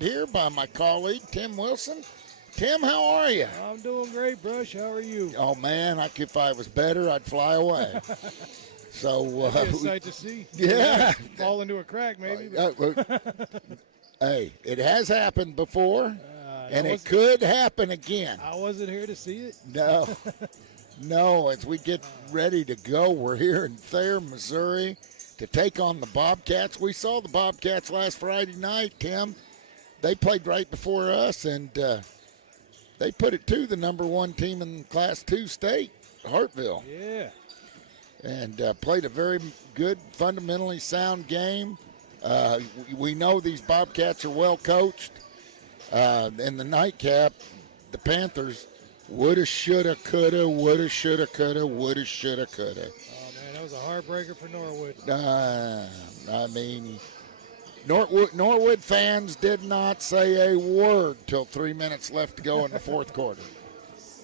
joined here by my colleague, Tim Wilson. Tim, how are you? I'm doing great, Brush. How are you? Oh, man, if I was better, I'd fly away. So, That'd be a sight to see. Yeah. Fall into a crack, maybe. Hey, it has happened before, and it was- could happen again. I wasn't here to see it. No, as we get ready to go, we're here in Thayer, Missouri, to take on the Bobcats. We saw the Bobcats last Friday night, Tim. They played right before us, and they put it to the number one team in Class 2 state, Hartville. Yeah. And played a very good, fundamentally sound game. We know these Bobcats are well coached. In the nightcap, the Panthers woulda, shoulda, coulda, woulda, shoulda, coulda, woulda, shoulda, coulda. Oh, man, that was a heartbreaker for Norwood. I mean, Norwood fans did not say a word till 3 minutes left to go in the fourth quarter.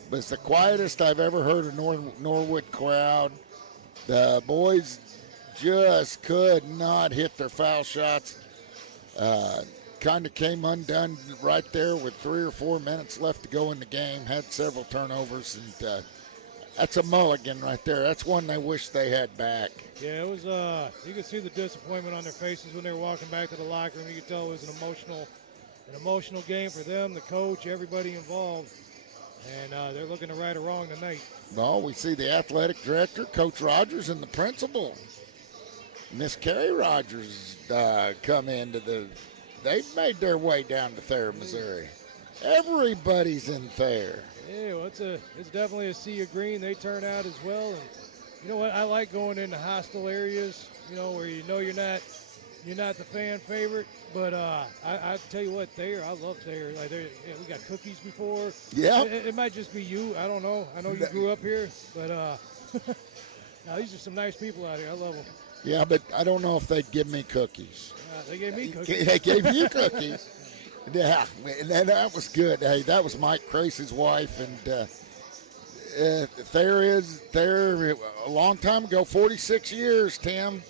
But it's the quietest I've ever heard a Norwood crowd. The boys just could not hit their foul shots. Kind of came undone right there with 3 or 4 minutes left to go in the game. Had several turnovers, and that's a mulligan right there. That's one they wish they had back. Yeah, it was. You could see the disappointment on their faces when they were walking back to the locker room. You could tell it was an emotional game for them, the coach, everybody involved, and they're looking to right or wrong tonight. Well, we see the athletic director, Coach Rogers, and the principal, Miss Carrie Rogers, come into the. They've made their way down to Thayer, Missouri. Everybody's in Thayer. Yeah, well, it's definitely a sea of green. They turn out as well, and you know what? I like going into hostile areas. You know where you know you're not the fan favorite. But I tell you what, Thayer, I love Thayer. Like we got cookies before. Yeah. It might just be you. I don't know. I know you grew up here, but now these are some nice people out here. I love them. Yeah, but I don't know if they'd give me cookies. They gave me cookies. They gave you cookies. Yeah, and that was good. Hey, that was Mike Crace's wife, and Thayer a long time ago, 46 years, Tim,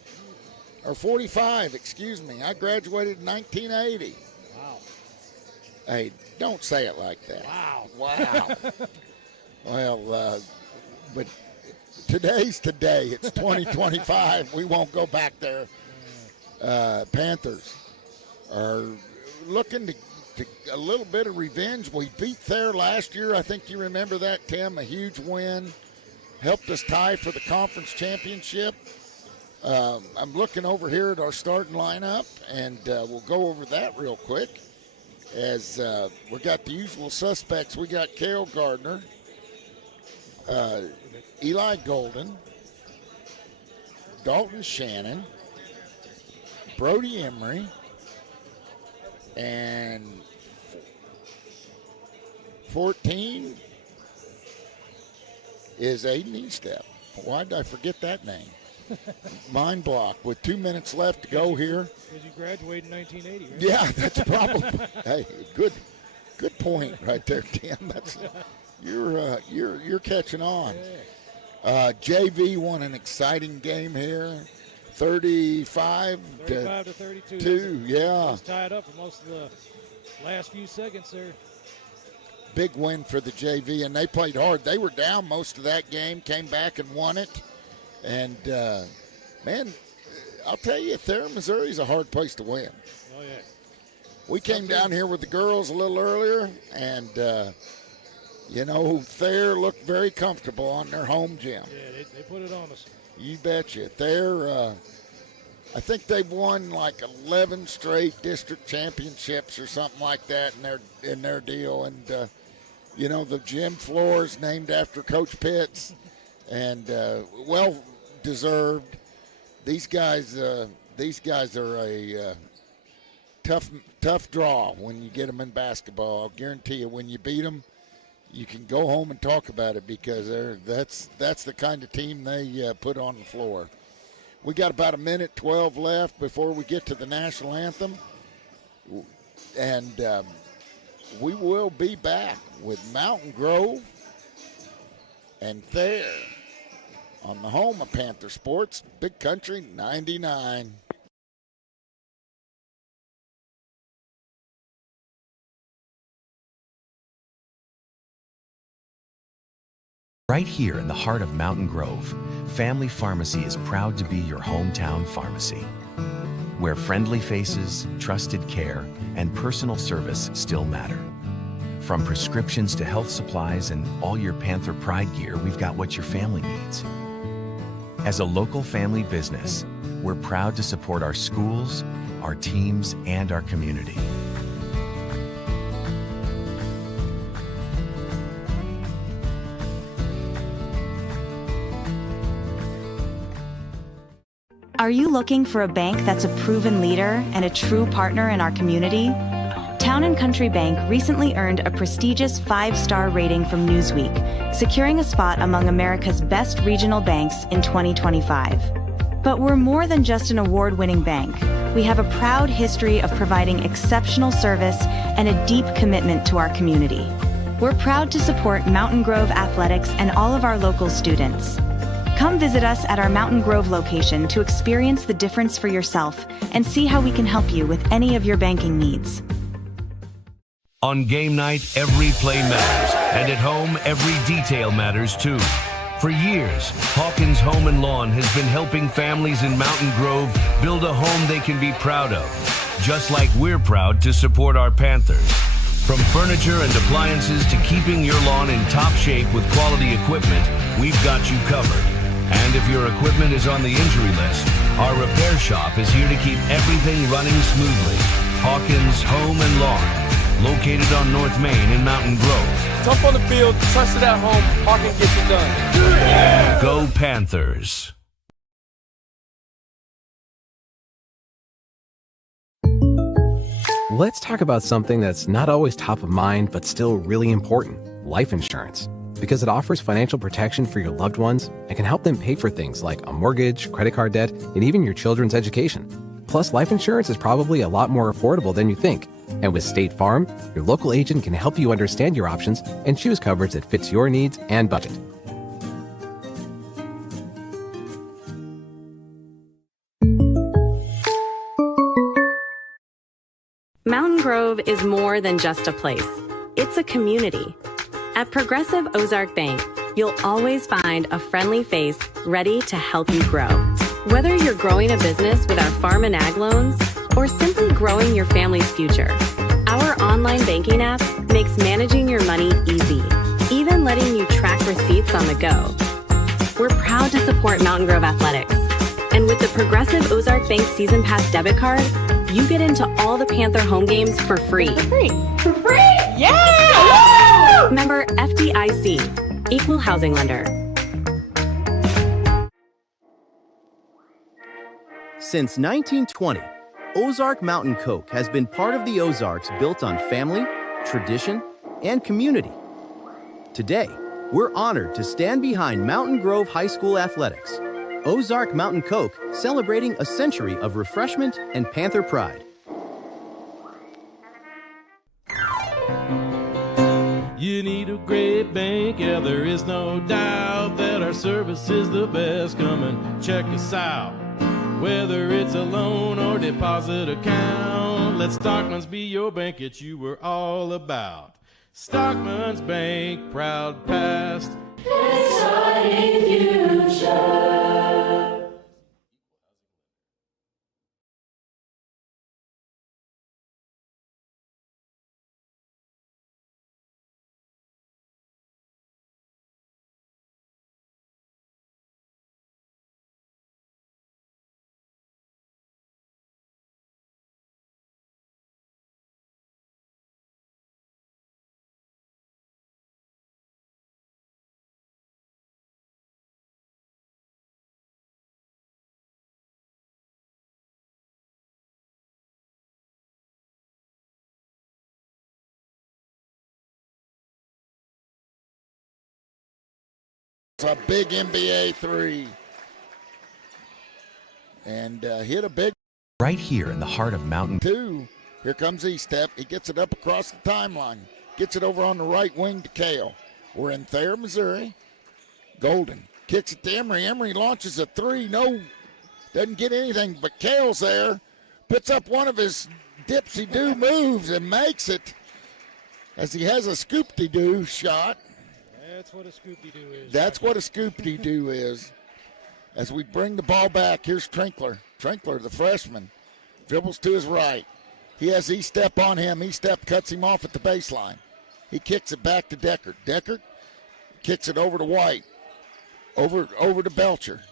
or 45, excuse me. I graduated in 1980. Wow. Hey, don't say it like that. Wow. Well, but today's today. It's 2025. We won't go back there. Panthers are looking to a little bit of revenge. We beat Thayer last year. I think you remember that, Tim. A huge win. Helped us tie for the conference championship. I'm looking over here at our starting lineup, and we'll go over that real quick. As we got the usual suspects. We got Cale Gardner, Eli Golden, Dalton Shannon, Brody Emery, and 14 is Aiden Estep. Why did I forget that name? Mind block with 2 minutes left to go here. Because you graduated in 1980, right? Yeah, that's probably. Hey, good point right there, Tim. That's you're catching on. JV won an exciting game here. 35 to 32. Yeah. It was tied up for most of the last few seconds there. Big win for the JV, and they played hard. They were down most of that game, came back and won it. And, man, I'll tell you, Thayer, Missouri is a hard place to win. Oh, yeah. We came down here with the girls a little earlier, and, Thayer looked very comfortable on their home gym. Yeah, they put it on us. You betcha. Thayer, I think they've won like 11 straight district championships or something like that in their deal. And, the gym floor is named after Coach Pitts, and well deserved. These guys are a tough draw when you get them in basketball. I'll guarantee you, when you beat them, you can go home and talk about it, because that's the kind of team they put on the floor. We got about 1:12 left before we get to the national anthem, and we will be back with Mountain Grove and Thayer on the home of Panther Sports, Big Country 99. Right here in the heart of Mountain Grove, Family Pharmacy is proud to be your hometown pharmacy, where friendly faces, trusted care, and personal service still matter. From prescriptions to health supplies and all your Panther Pride gear, we've got what your family needs. As a local family business, we're proud to support our schools, our teams, and our community. Are you looking for a bank that's a proven leader and a true partner in our community? Town & Country Bank recently earned a prestigious 5-star rating from Newsweek, securing a spot among America's best regional banks in 2025. But we're more than just an award-winning bank. We have a proud history of providing exceptional service and a deep commitment to our community. We're proud to support Mountain Grove athletics and all of our local students. Come visit us at our Mountain Grove location to experience the difference for yourself and see how we can help you with any of your banking needs. On game night, every play matters, and at home, every detail matters too. For years, Hawkins Home and Lawn has been helping families in Mountain Grove build a home they can be proud of, just like we're proud to support our Panthers. From furniture and appliances to keeping your lawn in top shape with quality equipment, we've got you covered. And if your equipment is on the injury list, our repair shop is here to keep everything running smoothly. Hawkins Home and Lawn, located on North Main in Mountain Grove. Jump on the field, trust it at home, Hawkins gets it done. Yeah! Go Panthers. Let's talk about something that's not always top of mind, but still really important: life insurance. Because it offers financial protection for your loved ones and can help them pay for things like a mortgage, credit card debt, and even your children's education. Plus, life insurance is probably a lot more affordable than you think. And with State Farm, your local agent can help you understand your options and choose coverage that fits your needs and budget. Mountain Grove is more than just a place. It's a community. At Progressive Ozark Bank, you'll always find a friendly face ready to help you grow. Whether you're growing a business with our farm and ag loans or simply growing your family's future, our online banking app makes managing your money easy, even letting you track receipts on the go. We're proud to support Mountain Grove athletics. And with the Progressive Ozark Bank Season Pass debit card, you get into all the Panther home games for free. For free? Yeah! Member FDIC, Equal Housing Lender. Since 1920, Ozark Mountain Coke has been part of the Ozarks built on family, tradition, and community. Today, we're honored to stand behind Mountain Grove High School athletics. Ozark Mountain Coke, celebrating a century of refreshment and Panther pride. You need a great bank, yeah, there is no doubt that our service is the best. Come and check us out. Whether it's a loan or deposit account, let Stockman's be your bank, it's you we're all about. Stockman's Bank, proud past, exciting future. A big NBA three. And hit a big Right here in the heart of Mountain. two. Here comes E-Step. He gets it up across the timeline. Gets it over on the right wing to Kale. We're in Thayer, Missouri. Golden kicks it to Emery. Emery launches a three. No, doesn't get anything, but Kale's there. Puts up one of his dipsy-do moves and makes it as he has a scoop-de-doo shot. That's what a scoop-de-doo is. That's what a scoop-de-doo is. As we bring the ball back, here's Trinkler. Trinkler, the freshman, dribbles to his right. He has E-step on him. E-step cuts him off at the baseline. He kicks it back to Deckard. Deckard kicks it over to White. Over to Belcher.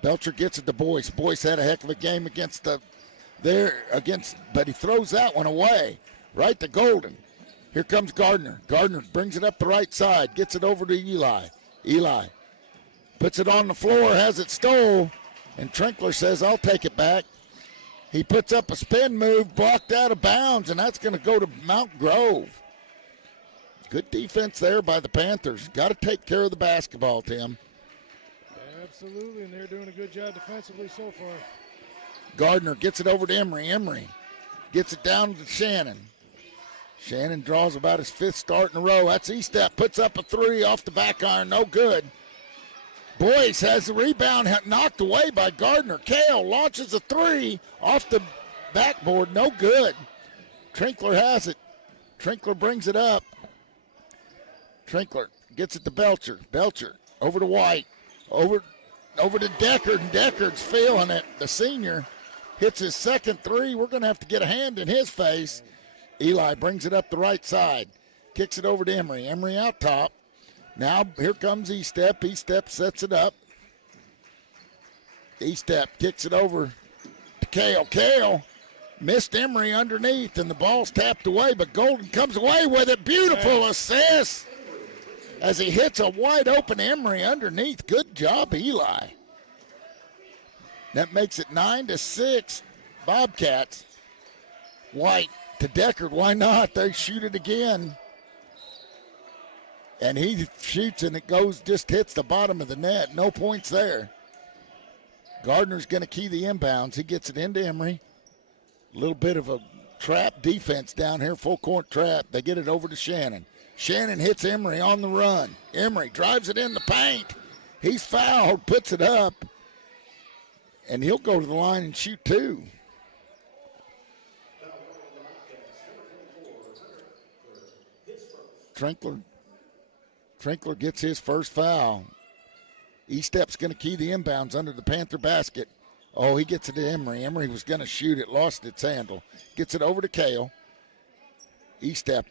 Belcher gets it to Boyce. Boyce had a heck of a game but he throws that one away. Right to Golden. Here comes Gardner. Gardner brings it up the right side. Gets it over to Eli. Eli puts it on the floor, has it stole, and Trinkler says, I'll take it back. He puts up a spin move, blocked out of bounds, and that's going to go to Mount Grove. Good defense there by the Panthers. Got to take care of the basketball, Tim. Absolutely, and they're doing a good job defensively so far. Gardner gets it over to Emery. Emery gets it down to Shannon. Shannon draws about his 5th start in a row. That's E-step, puts up a 3 off the back iron, no good. Boyce has the rebound knocked away by Gardner. Kale launches a 3 off the backboard, no good. Trinkler has it. Trinkler brings it up. Trinkler gets it to Belcher. Belcher over to White. Over to Deckard, and Deckard's feeling it. The senior hits his 2nd 3. We're going to have to get a hand in his face. Eli brings it up the right side. Kicks it over to Emery. Emery out top. Now here comes E-step. E-step sets it up. E-step kicks it over to Kale. Kale missed Emery underneath, and the ball's tapped away, but Golden comes away with it. Beautiful assist as he hits a wide open Emery underneath. Good job, Eli. That makes it 9-6. Bobcats. White to Deckard. Why not? They shoot it again. And he shoots, and it just hits the bottom of the net. No points there. Gardner's going to key the inbounds. He gets it into Emery. A little bit of a trap defense down here, full court trap. They get it over to Shannon. Shannon hits Emery on the run. Emery drives it in the paint. He's fouled, puts it up, and he'll go to the line and shoot 2. Trinkler gets his first foul. E-step's going to key the inbounds under the Panther basket. Oh, he gets it to Emery. Emery was going to shoot it, lost its handle. Gets it over to Kale. E-step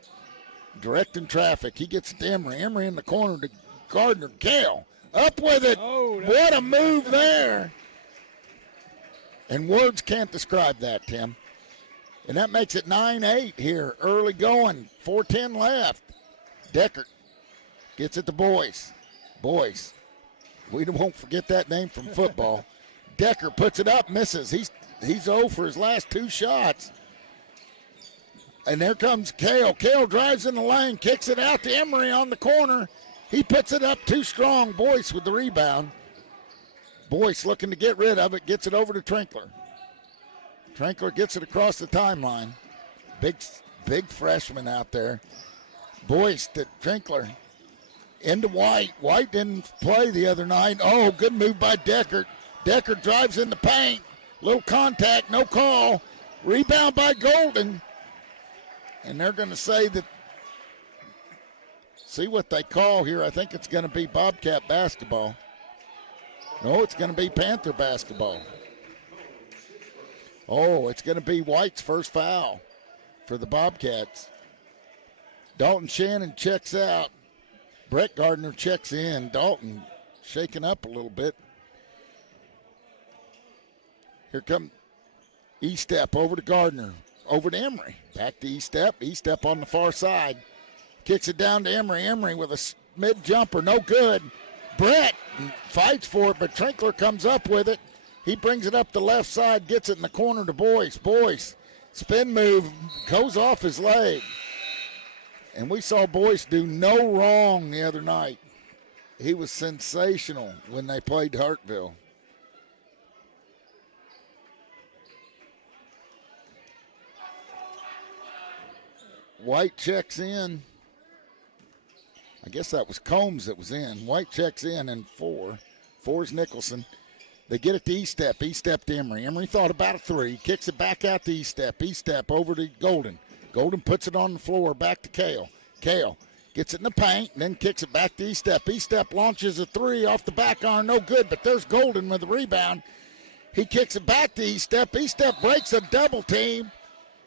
directing traffic. He gets it to Emery. Emery in the corner to Gardner. Kale up with it. Oh, what a move there. And words can't describe that, Tim. And that makes it 9-8 here. Early going. 4:10 left. Deckard gets it to Boyce. Boyce. We won't forget that name from football. Decker puts it up, misses. He's 0 for his last 2 shots. And there comes Kale. Kale drives in the lane, kicks it out to Emery on the corner. He puts it up too strong. Boyce with the rebound. Boyce looking to get rid of it, gets it over to Trinkler. Trinkler gets it across the timeline. Big freshman out there. Boyce to Trinkler. Into White. White didn't play the other night. Oh, good move by Deckard. Deckard drives in the paint. Little contact, no call. Rebound by Golden. And they're going to say that, see what they call here. I think it's going to be Bobcat basketball. No, it's going to be Panther basketball. Oh, it's going to be White's first foul for the Bobcats. Dalton Shannon checks out. Brett Gardner checks in. Dalton shaking up a little bit. Here come E-step over to Gardner. Over to Emery. Back to E-step. E-step on the far side. Kicks it down to Emery. Emery with a mid-jumper. No good. Brett fights for it, but Trinkler comes up with it. He brings it up the left side, gets it in the corner to Boyce. Boyce, spin move, goes off his leg. And we saw Boyce do no wrong the other night. He was sensational when they played Hartville. White checks in. I guess that was Combs that was in. White checks in, and 4. 4's Nicholson. They get it to E-step. E-step to Emery. Emery thought about a 3. Kicks it back out to E-step. E-step over to Golden. Golden puts it on the floor. Back to Kale. Kale Gets it in the paint, and then kicks it back to E-Step. E-Step launches a three off the back iron, no good, but there's Golden with the rebound. He kicks it back to E-Step. E-Step breaks a double team,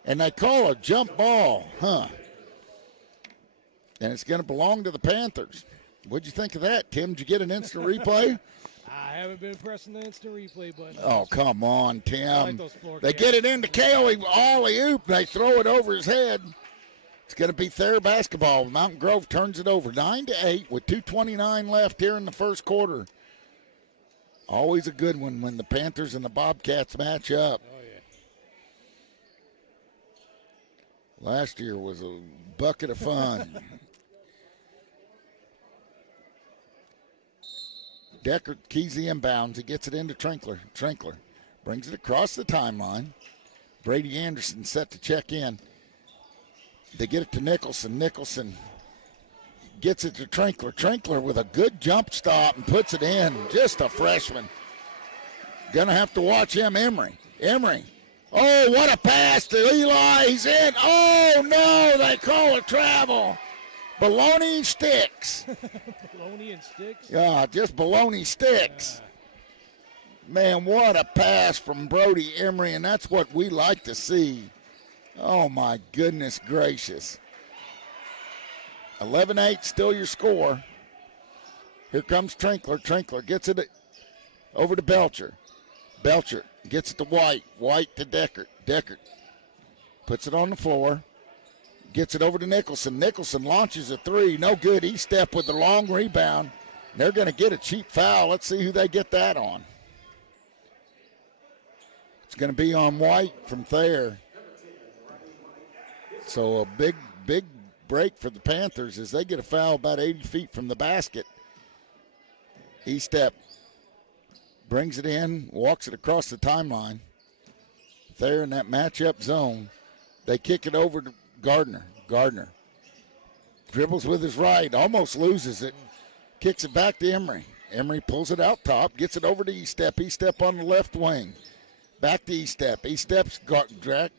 and they call a jump ball, and it's going to belong to the Panthers. What'd you think of that, Tim? Did you get an instant replay? I haven't been pressing the instant replay button. Oh, come on, Tim. I like those floor They cams. get it into Kale, alley-oop, they throw it over his head. It's going to be Thayer basketball. Mountain Grove turns it over 9-8 with 2:29 left here in the first quarter. Always a good one when the Panthers and the Bobcats match up. Oh, yeah. Last year was a bucket of fun. Decker keys the inbounds. He gets it into Trinkler. Trinkler brings it across the timeline. Brady Anderson set to check in. They get it to Nicholson. Nicholson gets it to Trinkler. Trinkler with a good jump stop and puts it in. Just a freshman. Gonna have to watch him. Emery. Oh, what a pass to Eli. He's in. Oh, no, they call it travel. Baloney sticks. Baloney and sticks? Yeah, just baloney sticks. Man, what a pass from Brody Emery, and that's what we like to see. Oh, my goodness gracious. 11-8, still your score. Here comes Trinkler. Trinkler gets it over to Belcher. Belcher gets it to White. White to Deckert. Deckert puts it on the floor. Gets it over to Nicholson. Nicholson launches a three. No good. E-Step with the long rebound. They're going to get a cheap foul. Let's see who they get that on. It's going to be on White from Thayer. So a big break for the Panthers as they get a foul about 80 feet from the basket. E-Step brings it in, walks it across the timeline. Thayer in that matchup zone. They kick it over to Gardner. Gardner dribbles with his right, almost loses it. Kicks it back to Emery. Emery pulls it out top, gets it over to E-Step. E-Step on the left wing. Back to E-Step. E-Step's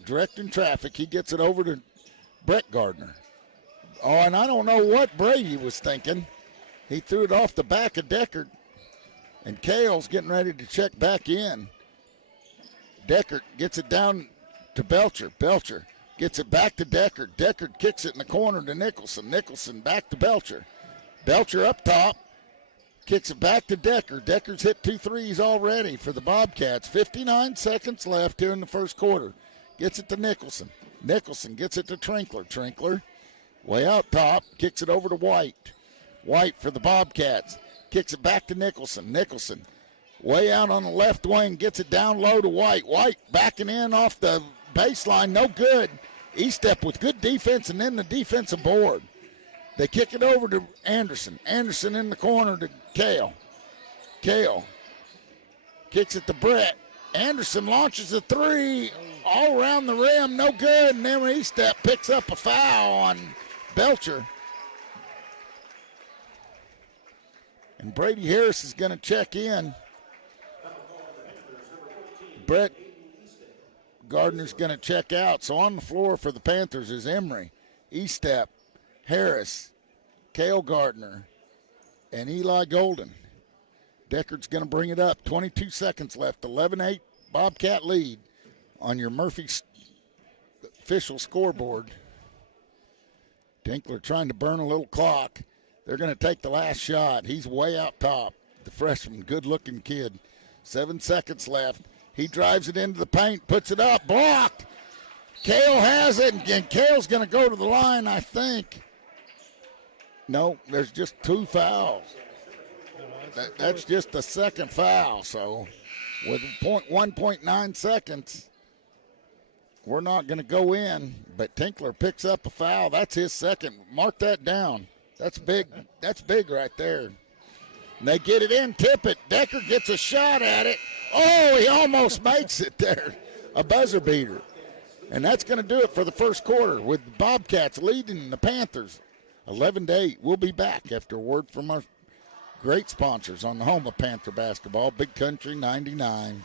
directing traffic. He gets it over to Brett Gardner. Oh, and I don't know what Brady was thinking. He threw it off the back of Deckard. And Kale's getting ready to check back in. Deckard gets it down to Belcher. Belcher gets it back to Deckard. Deckard kicks it in the corner to Nicholson. Nicholson back to Belcher. Belcher up top. Kicks it back to Deckard. Deckard's hit 2 threes already for the Bobcats. 59 seconds left here in the first quarter. Gets it to Nicholson. Nicholson gets it to Trinkler. Trinkler way out top. Kicks it over to White. White for the Bobcats. Kicks it back to Nicholson. Nicholson way out on the left wing. Gets it down low to White. White backing in off the baseline. No good. E-Step with good defense and then the defensive board. They kick it over to Anderson. Anderson in the corner to Kale. Kale kicks it to Brett. Anderson launches a three all around the rim. No good. And then E-Step picks up a foul on Belcher. And Brady Harris is going to check in. Brett Gardner's going to check out. So on the floor for the Panthers is Emery, E-Step, Harris, Cale Gardner, and Eli Golden. Deckard's going to bring it up. 22 seconds left. 11-8 Bobcat lead on your Murphy official scoreboard. Dinkler trying to burn a little clock. They're going to take the last shot. He's way out top. The freshman, good-looking kid. 7 seconds left. He drives it into the paint, puts it up, blocked. Cale has it, and Cale's going to go to the line, I think. No, there's just 2 fouls. That's just the second foul. So with 1.9 seconds, we're not going to go in. But Tinkler picks up a foul. That's his second. Mark that down. That's big. That's big right there. And they get it in, tip it. Decker gets a shot at it. Oh, he almost makes it there. A buzzer beater. And that's going to do it for the first quarter with the Bobcats leading the Panthers 11-8. We'll be back after a word from our great sponsors on the home of Panther basketball, Big Country 99.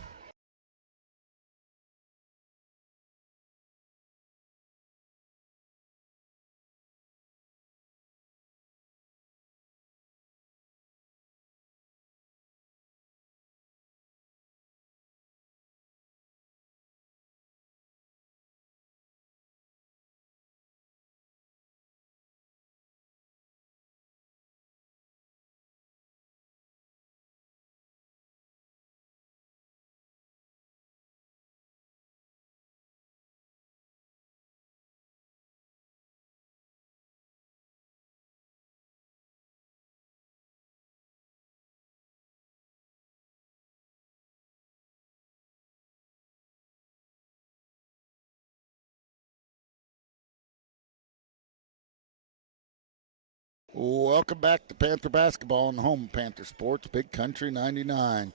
Welcome back to Panther basketball on the home of Panther Sports, Big Country 99.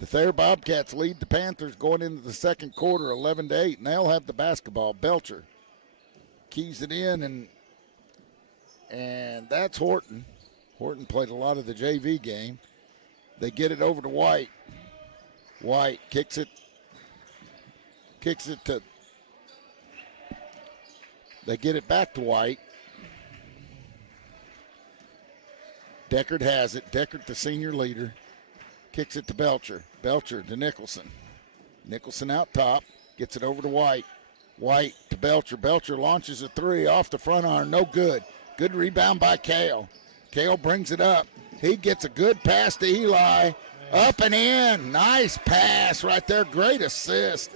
The Thayer Bobcats lead the Panthers going into the second quarter 11-8, and they'll have the basketball. Belcher keys it in, and that's Horton. Horton played a lot of the JV game. They get it over to White. White kicks it to, they get it back to White. Deckard has it. Deckard, the senior leader, kicks it to Belcher. Belcher to Nicholson. Nicholson out top, gets it over to White. White to Belcher. Belcher launches a three off the front arm, no good. Good rebound by Kale. Kale brings it up. He gets a good pass to Eli. Up and in. Nice pass right there. Great assist.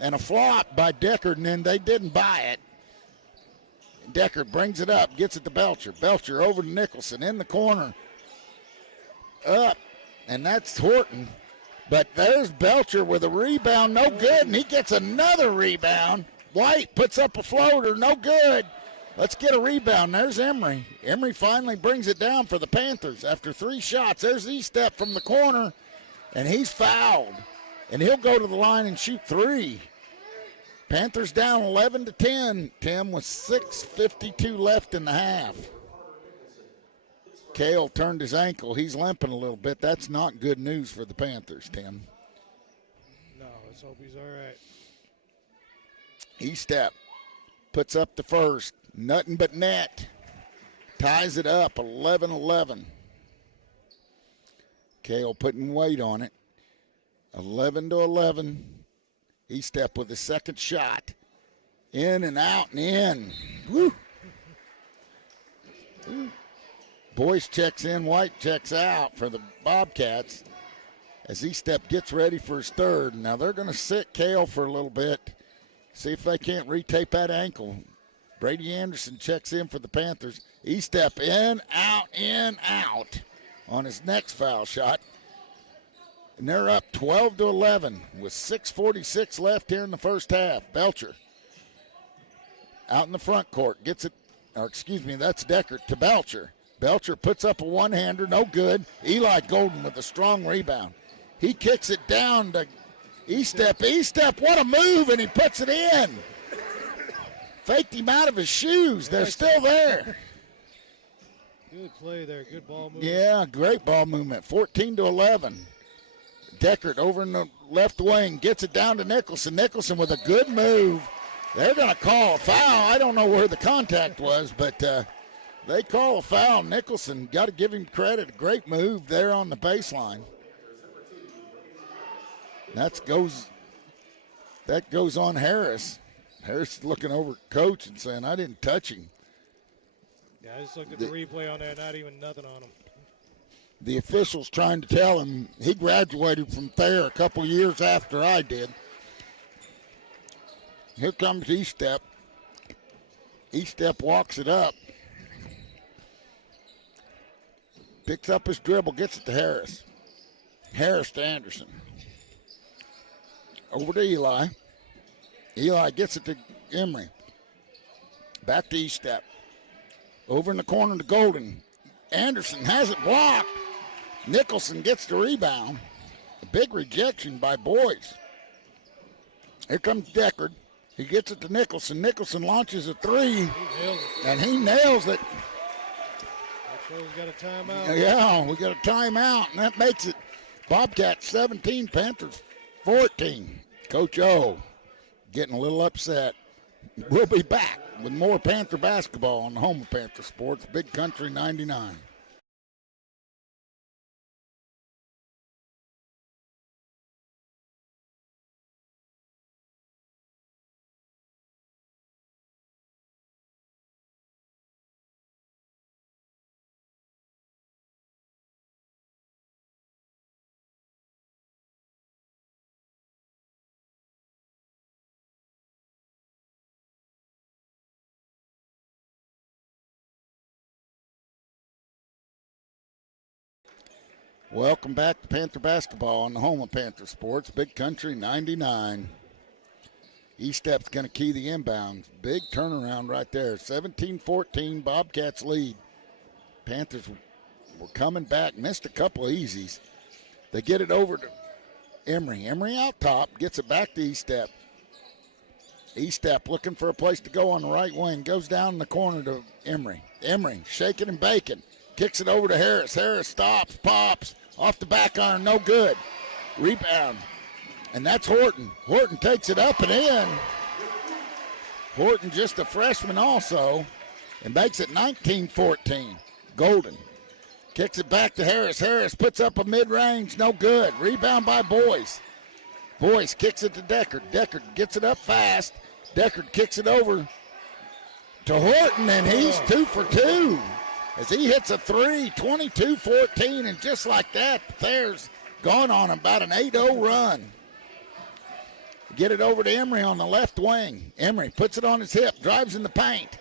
And a flop by Deckard, and then they didn't buy it. Deckard brings it up, gets it to Belcher. Belcher over to Nicholson in the corner. Up, and that's Horton. But there's Belcher with a rebound, no good, and he gets another rebound. White puts up a floater, no good. Let's get a rebound. There's Emery. Emery finally brings it down for the Panthers after 3 shots. There's E-Step from the corner, and he's fouled. And he'll go to the line and shoot 3. Panthers down 11-10, Tim, with 6:52 left in the half. Kale turned his ankle. He's limping a little bit. That's not good news for the Panthers, Tim. No, let's hope he's all right. E-Step puts up the first. Nothing but net. Ties it up 11-11. Kale putting weight on it. 11-11. E-Step with the second shot. In and out and in. Woo. Boyce checks in, White checks out for the Bobcats as E-Step gets ready for his third. Now they're going to sit Kale for a little bit, see if they can't retape that ankle. Brady Anderson checks in for the Panthers. E-Step in, out on his next foul shot. And they're up 12-11 with 6:46 left here in the first half. Belcher out in the front court gets it, that's Deckard to Belcher. Belcher puts up a one-hander, no good. Eli Golden with a strong rebound. He kicks it down to E-Step. E-Step, what a move, and he puts it in. Faked him out of his shoes. They're still there. Good play there. Good ball movement. Yeah, great ball movement. 14-11. Deckard over in the left wing gets it down to Nicholson. Nicholson with a good move. They're going to call a foul. I don't know where the contact was, but they call a foul. Nicholson, got to give him credit. A great move there on the baseline. That goes on Harris. Harris looking over at coach and saying, I didn't touch him. Yeah, I just looked at the replay on there, not even nothing on him. The official's trying to tell him he graduated from Thayer a couple years after I did. Here comes E-Step. E-Step walks it up. Picks up his dribble, gets it to Harris. Harris to Anderson. Over to Eli. Eli gets it to Emery. Back to E-Step. Over in the corner to Golden. Anderson has it blocked. Nicholson gets the rebound. A big rejection by Boyce. Here comes Deckard. He gets it to Nicholson. Nicholson launches a three, and he nails it. So we got a timeout. Yeah, we got a timeout, and that makes it Bobcats 17, Panthers 14. Coach O getting a little upset. We'll be back with more Panther basketball on the home of Panther Sports, Big Country 99. Welcome back to Panther basketball on the home of Panther Sports, Big Country 99. E-Step's going to key the inbounds. Big turnaround right there. 17-14, Bobcats lead. Panthers were coming back, missed a couple of easies. They get it over to Emery. Emery out top, gets it back to E-Step. E-Step looking for a place to go on the right wing, goes down in the corner to Emery. Emery shaking and baking, kicks it over to Harris. Harris stops, pops, off the back iron, no good. Rebound, and that's Horton. Horton takes it up and in. Horton, just a freshman also, and makes it 19-14. Golden kicks it back to Harris. Harris puts up a mid-range, no good. Rebound by Boyce. Boyce kicks it to Deckard. Deckard gets it up fast. Deckard kicks it over to Horton, and he's 2 for 2 as he hits a three, 22-14, and just like that, Thayer's gone on about an 8-0 run. Get it over to Emery on the left wing. Emery puts it on his hip, drives in the paint,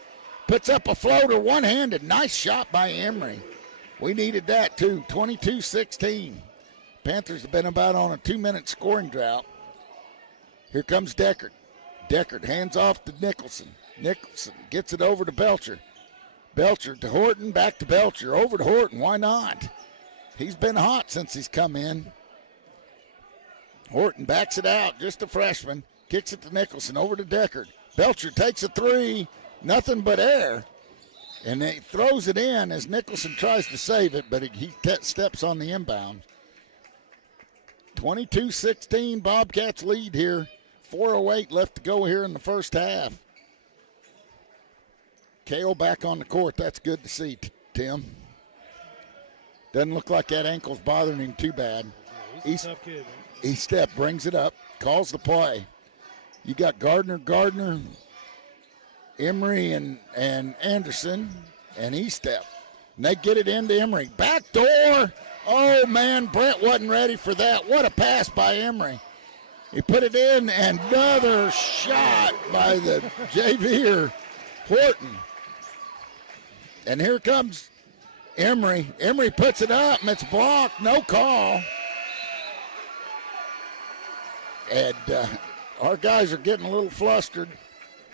puts up a floater one-handed. Nice shot by Emery. We needed that too, 22-16. Panthers have been about on a 2-minute scoring drought. Here comes Deckard. Deckard hands off to Nicholson. Nicholson gets it over to Belcher. Belcher to Horton, back to Belcher, over to Horton. Why not? He's been hot since he's come in. Horton backs it out, just a freshman. Kicks it to Nicholson, over to Deckard. Belcher takes a three, nothing but air. And he throws it in as Nicholson tries to save it, but he steps on the inbound. 22-16, Bobcats lead here. 4:08 left to go here in the first half. Kale back on the court. That's good to see, Tim. Doesn't look like that ankle's bothering him too bad. He's a tough kid, man. E-Step brings it up, calls the play. You got Gardner, Emery, and Anderson, and E-Step. And they get it into Emery. Back door. Oh, man, Brett wasn't ready for that. What a pass by Emery. He put it in, and another shot by the JVer, Horton. And here comes Emery. Emery puts it up, and it's blocked. No call. And our guys are getting a little flustered.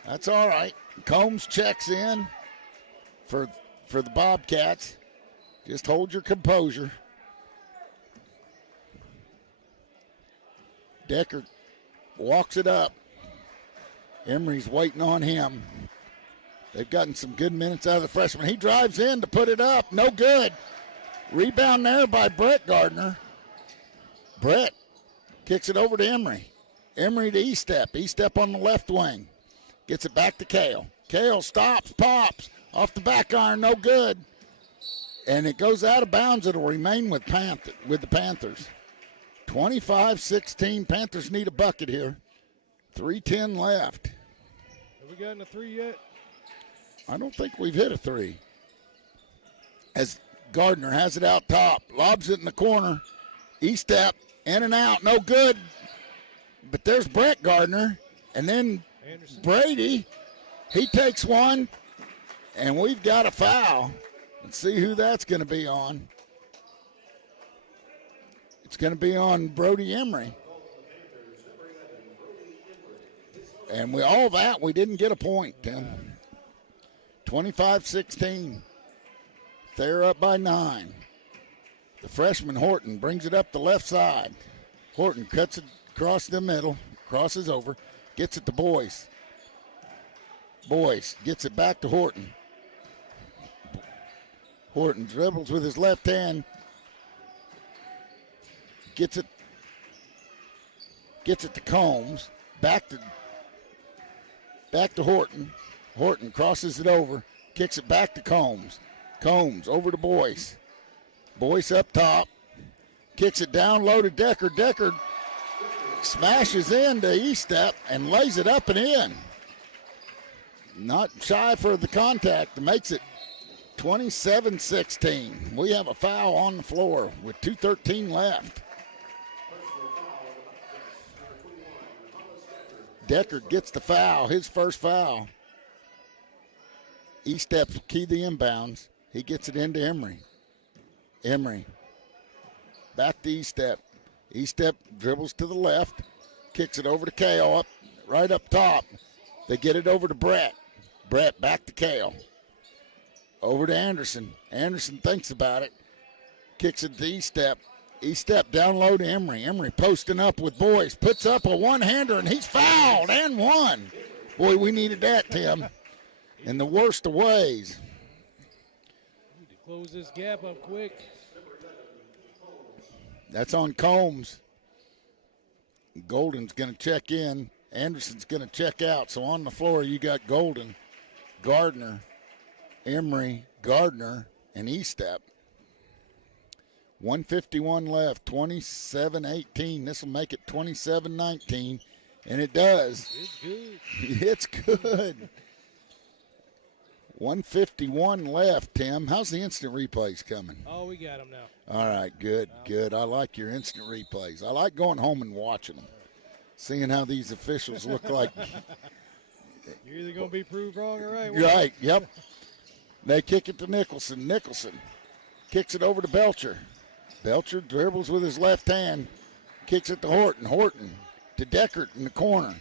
That's all right. Combs checks in for the Bobcats. Just hold your composure. Deckard walks it up. Emery's waiting on him. They've gotten some good minutes out of the freshman. He drives in to put it up. No good. Rebound there by Brett Gardner. Brett kicks it over to Emery. Emery to E-Step. E-Step on the left wing. Gets it back to Kale. Kale stops, pops. Off the back iron, no good. And it goes out of bounds. It'll remain with the Panthers. 25-16. Panthers need a bucket here. 3:10 left. Have we gotten a three yet? I don't think we've hit a three. As Gardner has it out top. Lobs it in the corner. E-Step. In and out. No good. But there's Brett Gardner. And then Anderson. Brady. He takes one. And we've got a foul. Let's see who that's going to be on. It's going to be on Brody Emery. And we didn't get a point, Tim. 25-16. They're up by 9. The freshman Horton brings it up the left side. Horton cuts it across the middle, crosses over, gets it to Boyce. Boyce gets it back to Horton. Horton dribbles with his left hand. Gets it to Combs. Back to Horton. Horton crosses it over. Kicks it back to Combs. Combs over to Boyce. Boyce up top. Kicks it down low to Deckard. Deckard smashes into E-Step and lays it up and in. Not shy for the contact. Makes it 27-16. We have a foul on the floor with 2:13 left. Deckard gets the foul, his first foul. E-Step key the inbounds. He gets it into Emery. Emery back to E-Step. E-Step dribbles to the left, kicks it over to Kale right up top. They get it over to Brett. Brett back to Kale. Over to Anderson. Anderson thinks about it. Kicks it to E-Step. E-Step down low to Emery. Emery posting up with Boyce. Puts up a one-hander, and he's fouled and one. Boy, we needed that, Tim, in the worst of ways. Need to close this gap up quick. That's on Combs. Golden's going to check in. Anderson's going to check out. So on the floor, you got Golden, Gardner, Emery, Gardner, and E-Step. 151 left, 27-18. This will make it 27-19, and it does. It's good. It's good. 151 left, Tim. How's the instant replays coming? Oh, we got them now. All right, good, good. I like your instant replays. I like going home and watching them, seeing how these officials look like. You're either going to be proved wrong or right. Right, yep. They kick it to Nicholson. Nicholson kicks it over to Belcher. Belcher dribbles with his left hand, kicks it to Horton. Horton to Deckert in the corner.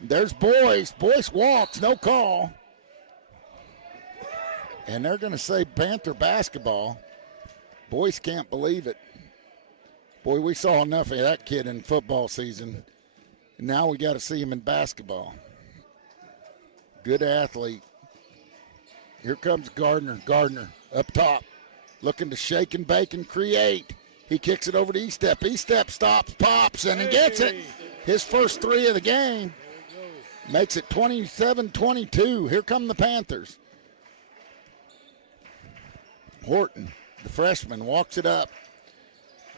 There's Boyce. Boyce walks, no call. And they're going to say Panther basketball. Boyce can't believe it. Boy, we saw enough of that kid in football season. Now we got to see him in basketball. Good athlete. Here comes Gardner. Gardner up top, looking to shake and bake and create. He kicks it over to E-Step. E-Step stops, pops, and he gets it. His first three of the game. Makes it 27-22. Here come the Panthers. Horton, the freshman, walks it up.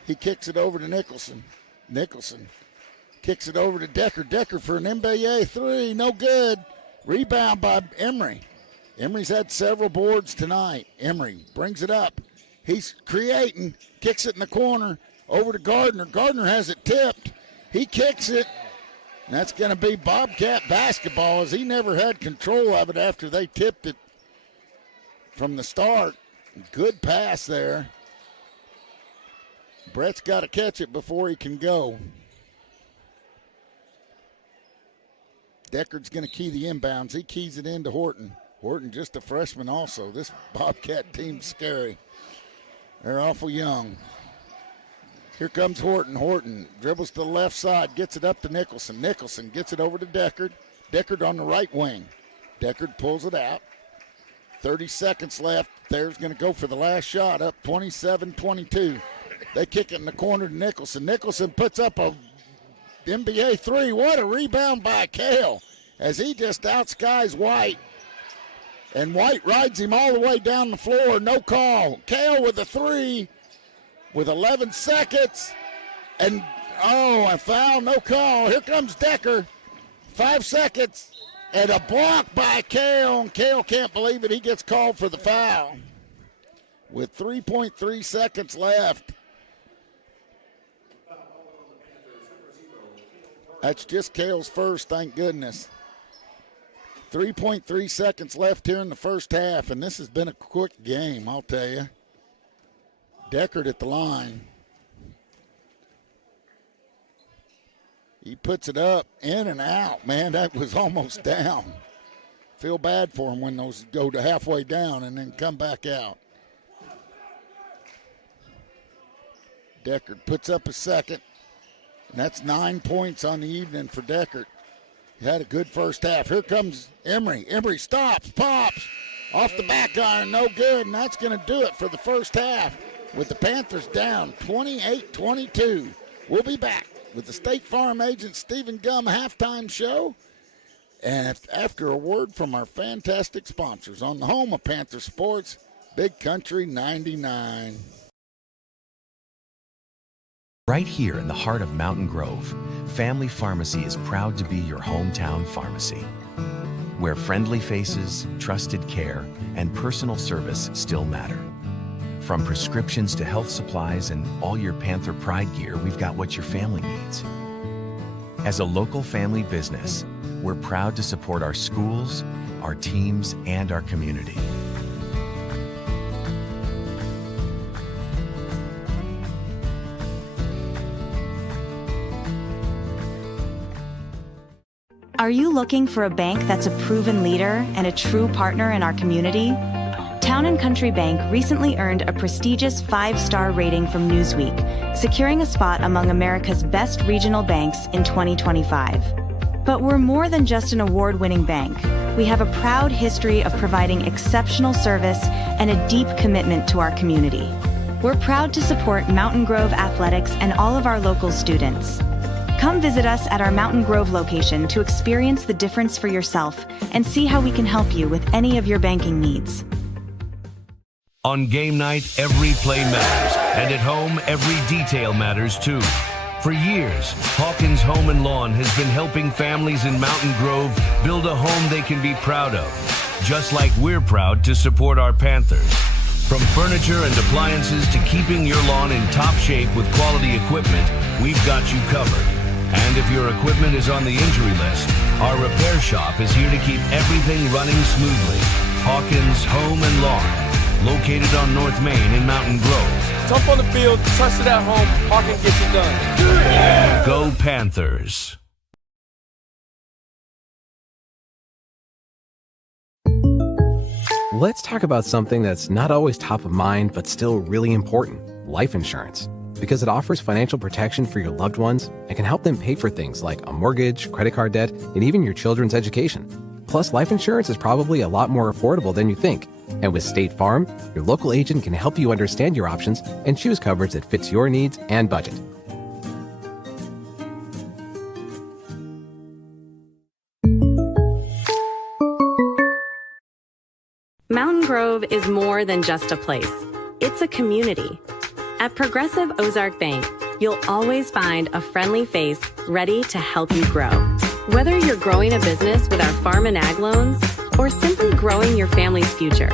He kicks it over to Nicholson. Nicholson kicks it over to Decker. Decker for an NBA three. No good. Rebound by Emery. Emery's had several boards tonight. Emery brings it up. He's creating, kicks it in the corner, over to Gardner. Gardner has it tipped. He kicks it. And that's going to be Bobcat basketball, as he never had control of it after they tipped it from the start. Good pass there. Brett's got to catch it before he can go. Deckard's going to key the inbounds. He keys it into Horton. Horton just a freshman also. This Bobcat team's scary. They're awful young. Here comes Horton. Horton dribbles to the left side, gets it up to Nicholson. Nicholson gets it over to Deckard. Deckard on the right wing. Deckard pulls it out. 30 seconds left. Thayer's going to go for the last shot, up 27-22. They kick it in the corner to Nicholson. Nicholson puts up a NBA three. What a rebound by Kale, as he just outskies White. And White rides him all the way down the floor. No call. Kale with a three with 11 seconds. And, a foul. No call. Here comes Decker. 5 seconds. And a block by Kale. And Kale can't believe it. He gets called for the foul with 3.3 seconds left. That's just Kale's first, thank goodness. 3.3 seconds left here in the first half, and this has been a quick game, I'll tell you. Deckard at the line. He puts it up, in and out. Man, that was almost down. Feel bad for him when those go to halfway down and then come back out. Deckard puts up a second, and that's 9 points on the evening for Deckard. He had a good first half. Here comes Emery. Emery stops, pops, off the back iron, no good, and that's going to do it for the first half with the Panthers down 28-22. We'll be back with the State Farm agent Stephen Gum halftime show, and after a word from our fantastic sponsors on the home of Panther Sports, Big Country 99. Right here in the heart of Mountain Grove, Family Pharmacy is proud to be your hometown pharmacy, where friendly faces, trusted care, and personal service still matter. From prescriptions to health supplies and all your Panther Pride gear, we've got what your family needs. As a local family business, we're proud to support our schools, our teams, and our community. Are you looking for a bank that's a proven leader and a true partner in our community? Town Town & Country Bank recently earned a prestigious 5-star rating from Newsweek, securing a spot among America's best regional banks in 2025. But we're more than just an award-winning bank. We have a proud history of providing exceptional service and a deep commitment to our community. We're proud to support Mountain Grove athletics and all of our local students. Come visit us at our Mountain Grove location to experience the difference for yourself and see how we can help you with any of your banking needs. On game night, every play matters, and at home, every detail matters too. For years, Hawkins Home and Lawn has been helping families in Mountain Grove build a home they can be proud of, just like we're proud to support our Panthers. From furniture and appliances to keeping your lawn in top shape with quality equipment, we've got you covered. And if your equipment is on the injury list, our repair shop is here to keep everything running smoothly. Hawkins Home and Lawn, located on North Main in Mountain Grove. Tough on the field, trusted at home, Hawkins gets it done. Yeah! Go Panthers. Let's talk about something that's not always top of mind, but still really important: life insurance. Because it offers financial protection for your loved ones and can help them pay for things like a mortgage, credit card debt, and even your children's education. Plus, life insurance is probably a lot more affordable than you think. And with State Farm, your local agent can help you understand your options and choose coverage that fits your needs and budget. Mountain Grove is more than just a place. It's a community. At Progressive Ozark Bank, you'll always find a friendly face ready to help you grow. Whether you're growing a business with our farm and ag loans or simply growing your family's future,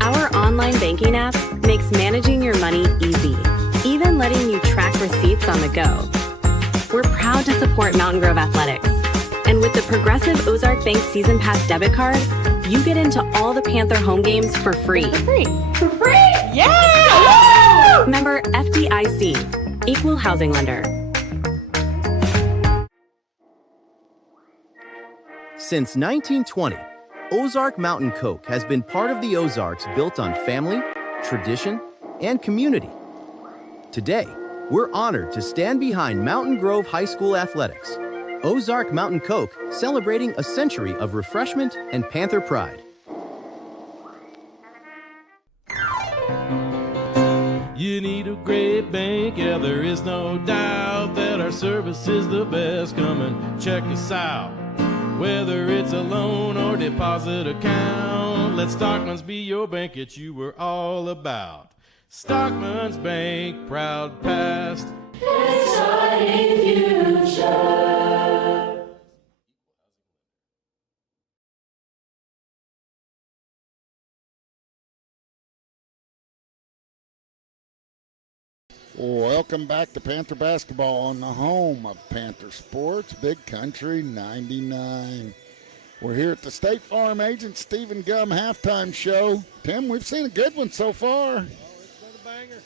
our online banking app makes managing your money easy, even letting you track receipts on the go. We're proud to support Mountain Grove Athletics. And with the Progressive Ozark Bank Season Pass debit card, you get into all the Panther home games for free. For free? Yeah! Woo! Member FDIC, Equal Housing Lender. Since 1920, Ozark Mountain Coke has been part of the Ozarks built on family, tradition, and community. Today, we're honored to stand behind Mountain Grove High School athletics. Ozark Mountain Coke, celebrating a century of refreshment and Panther pride. You need a great bank, yeah, there is no doubt that our service is the best. Come and check us out. Whether it's a loan or deposit account, let Stockman's be your bank that you were all about. Stockman's Bank, proud past, Exciting future. Welcome back to Panther Basketball on the home of Panther Sports, Big Country 99. We're here at the State Farm Agent Stephen Gum halftime show. Tim, we've seen a good one so far. Oh, it's been a banger.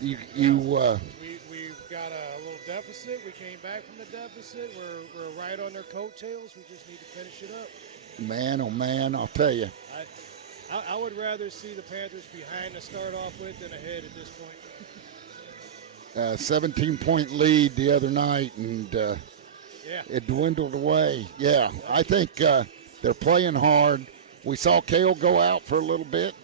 We've got a little deficit. We came back from the deficit. We're right on their coattails. We just need to finish it up. Man, oh man, I'll tell you. I would rather see the Panthers behind to start off with than ahead at this point. 17-point lead the other night, and it dwindled away. Yeah, I think they're playing hard. We saw Cale go out for a little bit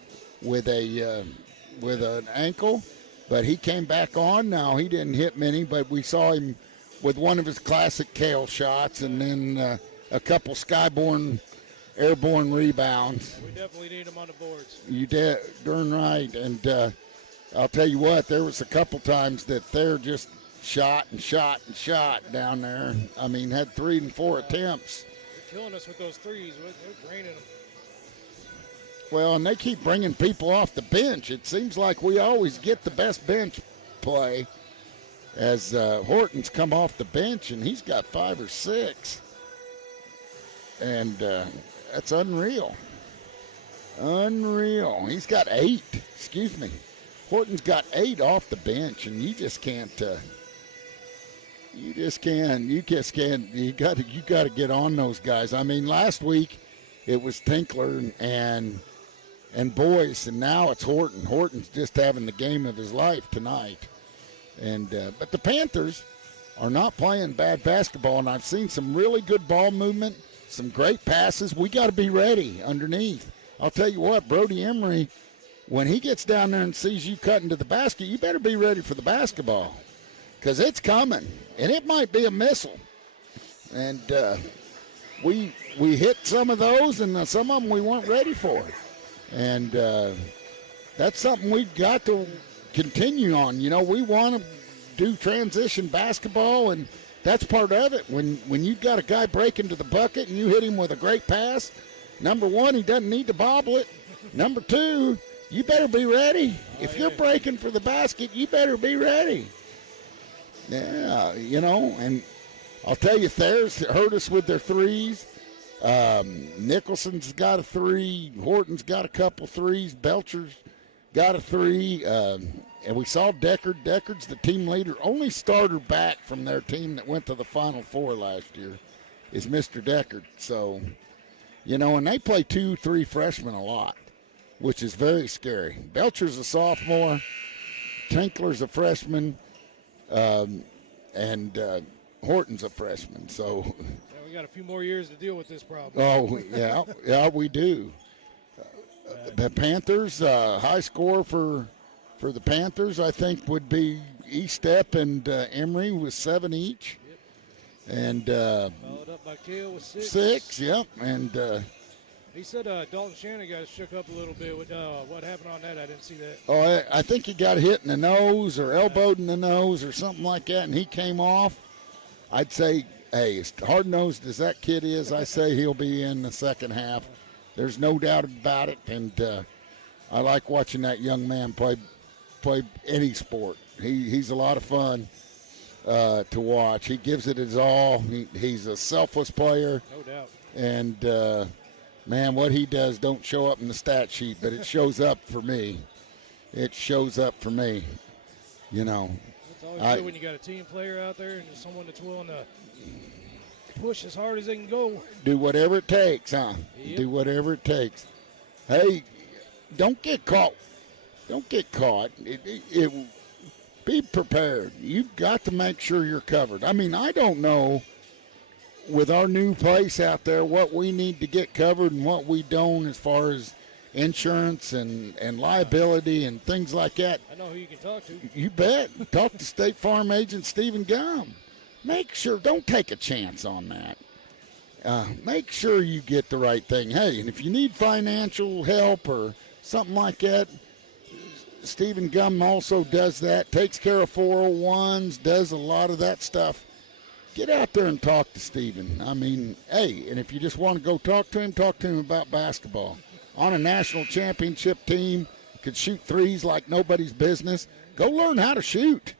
with an ankle, but he came back on. Now, he didn't hit many, but we saw him with one of his classic Cale shots and then a couple skyborne airborne rebounds. We definitely need him on the boards. You did, darn right, and I'll tell you what, there was a couple times that Thayer just shot down there. I mean, had 3 and 4 attempts. They're killing us with those threes. They're draining them. Well, and they keep bringing people off the bench. It seems like we always get the best bench play as Horton's come off the bench, and he's got 5 or 6. And that's unreal. Unreal. He's got 8. Excuse me. Horton's got 8 off the bench, and you just can't. You got to get on those guys. I mean, last week it was Tinkler and and boys, and now it's Horton. Horton's just having the game of his life tonight. And but the Panthers are not playing bad basketball, and I've seen some really good ball movement, some great passes. We got to be ready underneath. I'll tell you what, Brody Emery, when he gets down there and sees you cutting to the basket, you better be ready for the basketball because it's coming, and it might be a missile. And we hit some of those, and some of them we weren't ready for. And that's something we've got to continue on. You know, we want to do transition basketball, and that's part of it. When you've got a guy breaking to the bucket and you hit him with a great pass, number one, he doesn't need to bobble it. Number two, you better be ready. If you're breaking for the basket, you better be ready. Yeah, you know, and I'll tell you, Thayer's hurt us with their threes. Nicholson's got a three. Horton's got a couple threes. Belcher's got a three. And we saw Deckard. Deckard's the team leader. Only starter back from their team that went to the Final Four last year is Mr. Deckard. So, you know, and they play 2-3 freshmen a lot, which is very scary. Belcher's a sophomore. Tinkler's a freshman. And Horton's a freshman. So Yeah, we got a few more years to deal with this problem. Oh, yeah, we do. The Panthers, high score for the Panthers, I think, would be Estep and Emery with 7 each. Yep. And followed up by Kale with 6. 6, yep. And he said Dalton Shannon got shook up a little bit. With what happened on that? I didn't see that. Oh, I think he got hit in the nose or elbowed in the nose or something like that, and he came off. I'd say, hey, as hard-nosed as that kid is, I say he'll be in the second half. There's no doubt about it, and I like watching that young man play any sport. He's a lot of fun to watch. He gives it his all. He's a selfless player. No doubt. And, man, what he does don't show up in the stat sheet, but it shows up for me. It shows up for me, you know. It's always good when you got a team player out there and someone that's willing to push as hard as they can go. Do whatever it takes, huh? Yep. Do whatever it takes. Hey, don't get caught. Don't get caught. Be prepared. You've got to make sure you're covered. I mean, I don't know with our new place out there what we need to get covered and what we don't as far as insurance and liability and things like that. I know who you can talk to. You bet. Talk to State Farm agent Stephen Gum. Make sure, don't take a chance on that. Make sure you get the right thing. Hey, and if you need financial help or something like that, Stephen Gum also does that, takes care of 401s, does a lot of that stuff. Get out there and talk to Stephen. I mean, hey, and if you just want to go talk to him about basketball. On a national championship team, could shoot threes like nobody's business. Go learn how to shoot,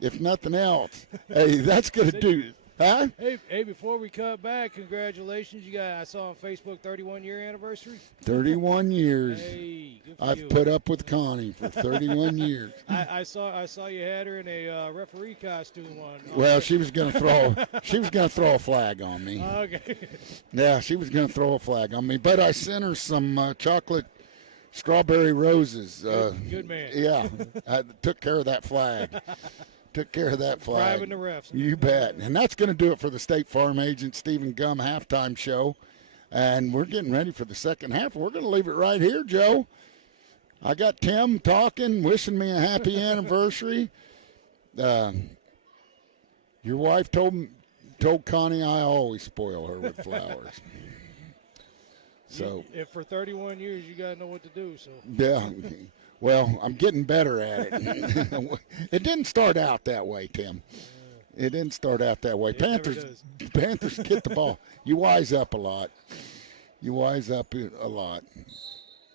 if nothing else. Hey, that's going to do. Huh? Hey, before we cut back, congratulations. I saw on Facebook 31-year anniversary. 31 years. Hey, good for I've you. put up with Connie for 31 years. I saw you had her in a referee costume on. Well, she was going to throw a flag on me. Okay. Yeah, she was going to throw a flag on me, but I sent her some chocolate strawberry roses. Good man. Yeah, I took care of that flag. Took care of that flag. Bribing the refs. You bet. And that's going to do it for the State Farm agent Stephen Gum halftime show. And we're getting ready for the second half. We're going to leave it right here, Joe. I got Tim talking, wishing me a happy anniversary. Your wife told Connie I always spoil her with flowers. So if for 31 years you got to know what to do. So yeah. Well, I'm getting better at it. It didn't start out that way, Tim. It didn't start out that way. Panthers get the ball. You wise up a lot.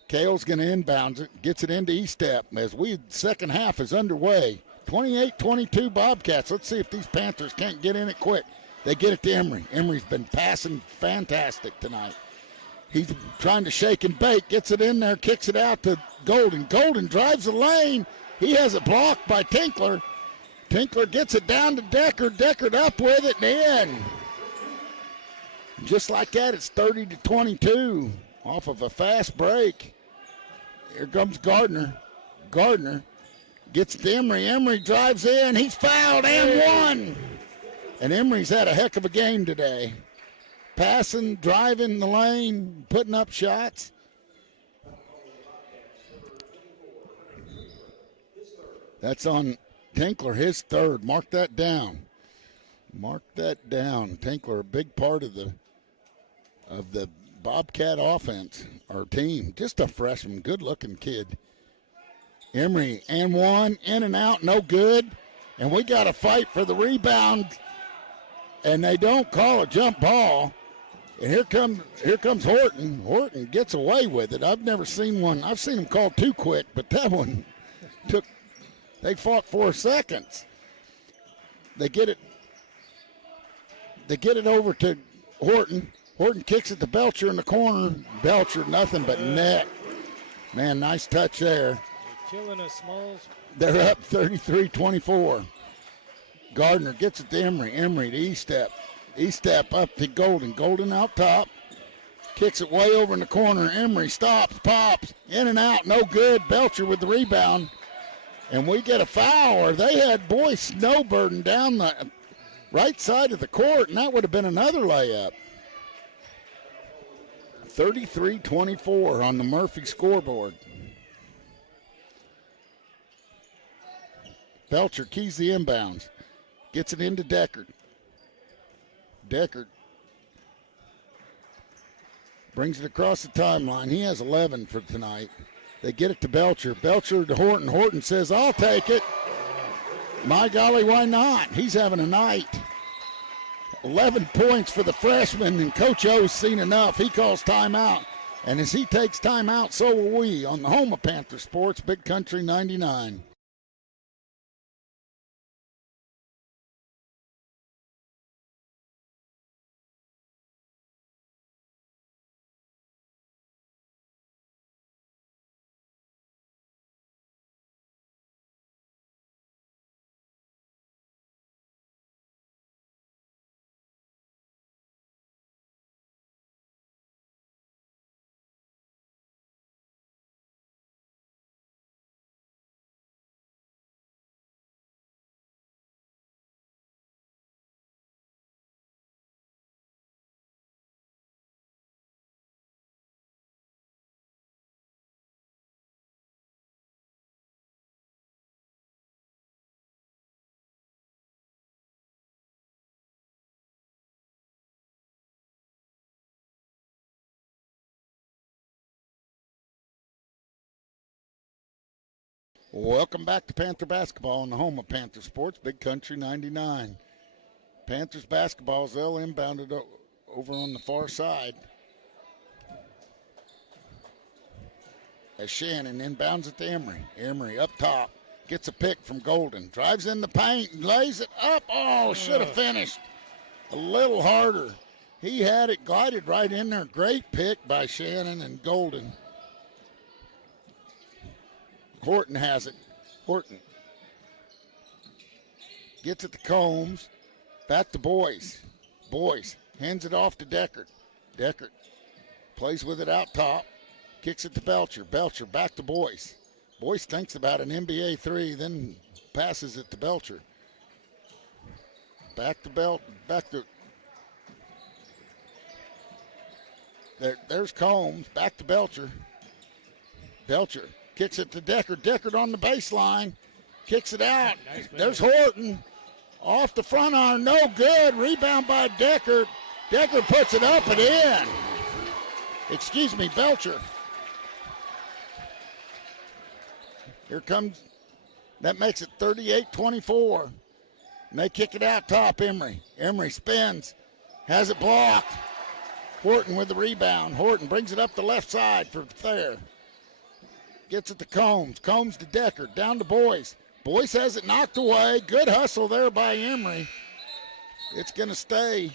Kale's going to inbound it, gets it into Estep as second half is underway. 28-22 Bobcats. Let's see if these Panthers can't get in it quick. They get it to Emery. Emery's been passing fantastic tonight. He's trying to shake and bake, gets it in there, kicks it out to Golden. Golden drives the lane. He has it blocked by Tinkler. Tinkler gets it down to Deckard. Deckard up with it and in. Just like that, it's 30-22 off of a fast break. Here comes Gardner. Gardner gets to Emery. Emery drives in. He's fouled and one. And Emery's had a heck of a game today. Passing, driving the lane, putting up shots. That's on Tinkler, his third. Mark that down. Mark that down. Tinkler, a big part of the Bobcat offense, our team. Just a freshman, good-looking kid. Emery and one, in and out, no good. And we got to fight for the rebound. And they don't call a jump ball. And here comes Horton. Horton gets away with it. I've never seen one. I've seen him called too quick, but that one took. They fought 4 seconds. They get it over to Horton. Horton kicks it to Belcher in the corner. Belcher, nothing but net. Man, nice touch there. Killing us, Smalls. They're up 33-24. Gardner gets it to Emery. Emery to E-step. E-step up to Golden. Golden out top. Kicks it way over in the corner. Emery stops, pops, in and out, no good. Belcher with the rebound. And we get a foul, or they had Boyce snowbirding down the right side of the court, and that would have been another layup. 33-24 on the Murphy scoreboard. Belcher keys the inbounds. Gets it into Deckard. Deckard brings it across the timeline. He has 11 for tonight. They get it to Belcher. Belcher to Horton. Horton says, I'll take it. My golly, why not? He's having a night. 11 points for the freshman, and Coach O's seen enough. He calls timeout. And as he takes timeout, so will we on the home of Panther Sports, Big Country 99. Welcome back to Panther basketball on the home of Panther Sports, Big Country 99. Panthers basketball, they'll inbound it over on the far side. As Shannon inbounds it to Emery. Emery up top, gets a pick from Golden. Drives in the paint, lays it up. Oh, should have finished a little harder. He had it glided right in there. Great pick by Shannon and Golden. Horton has it. Horton gets it to Combs. Back to Boyce. Boyce hands it off to Deckard. Deckard plays with it out top. Kicks it to Belcher. Belcher back to Boyce. Boyce thinks about an NBA three, then passes it to Belcher. Back to there's Combs. Back to Belcher. Belcher kicks it to Deckard. Deckard on the baseline. Kicks it out. Nice. There's Horton. Off the front arm. No good. Rebound by Deckard. Deckard puts it up and in. Excuse me, Belcher. Here comes. That makes it 38-24. And they kick it out top, Emery. Emery spins. Has it blocked. Horton with the rebound. Horton brings it up the left side for Thayer. Gets it to Combs. Combs to Deckard. Down to Boyce. Boyce has it knocked away. Good hustle there by Emery. It's going to stay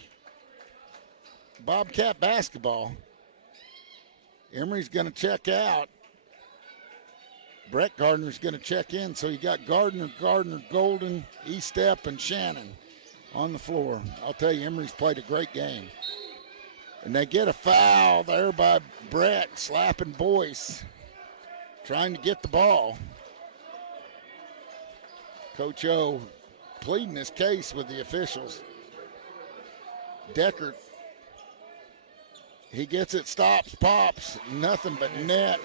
Bobcat basketball. Emery's going to check out. Brett Gardner's going to check in. So you got Gardner, Golden, E-Step, and Shannon on the floor. I'll tell you, Emery's played a great game. And they get a foul there by Brett slapping Boyce. trying to get the ball. Coach O pleading his case with the officials. Deckard, he gets it, stops, pops, nothing but net.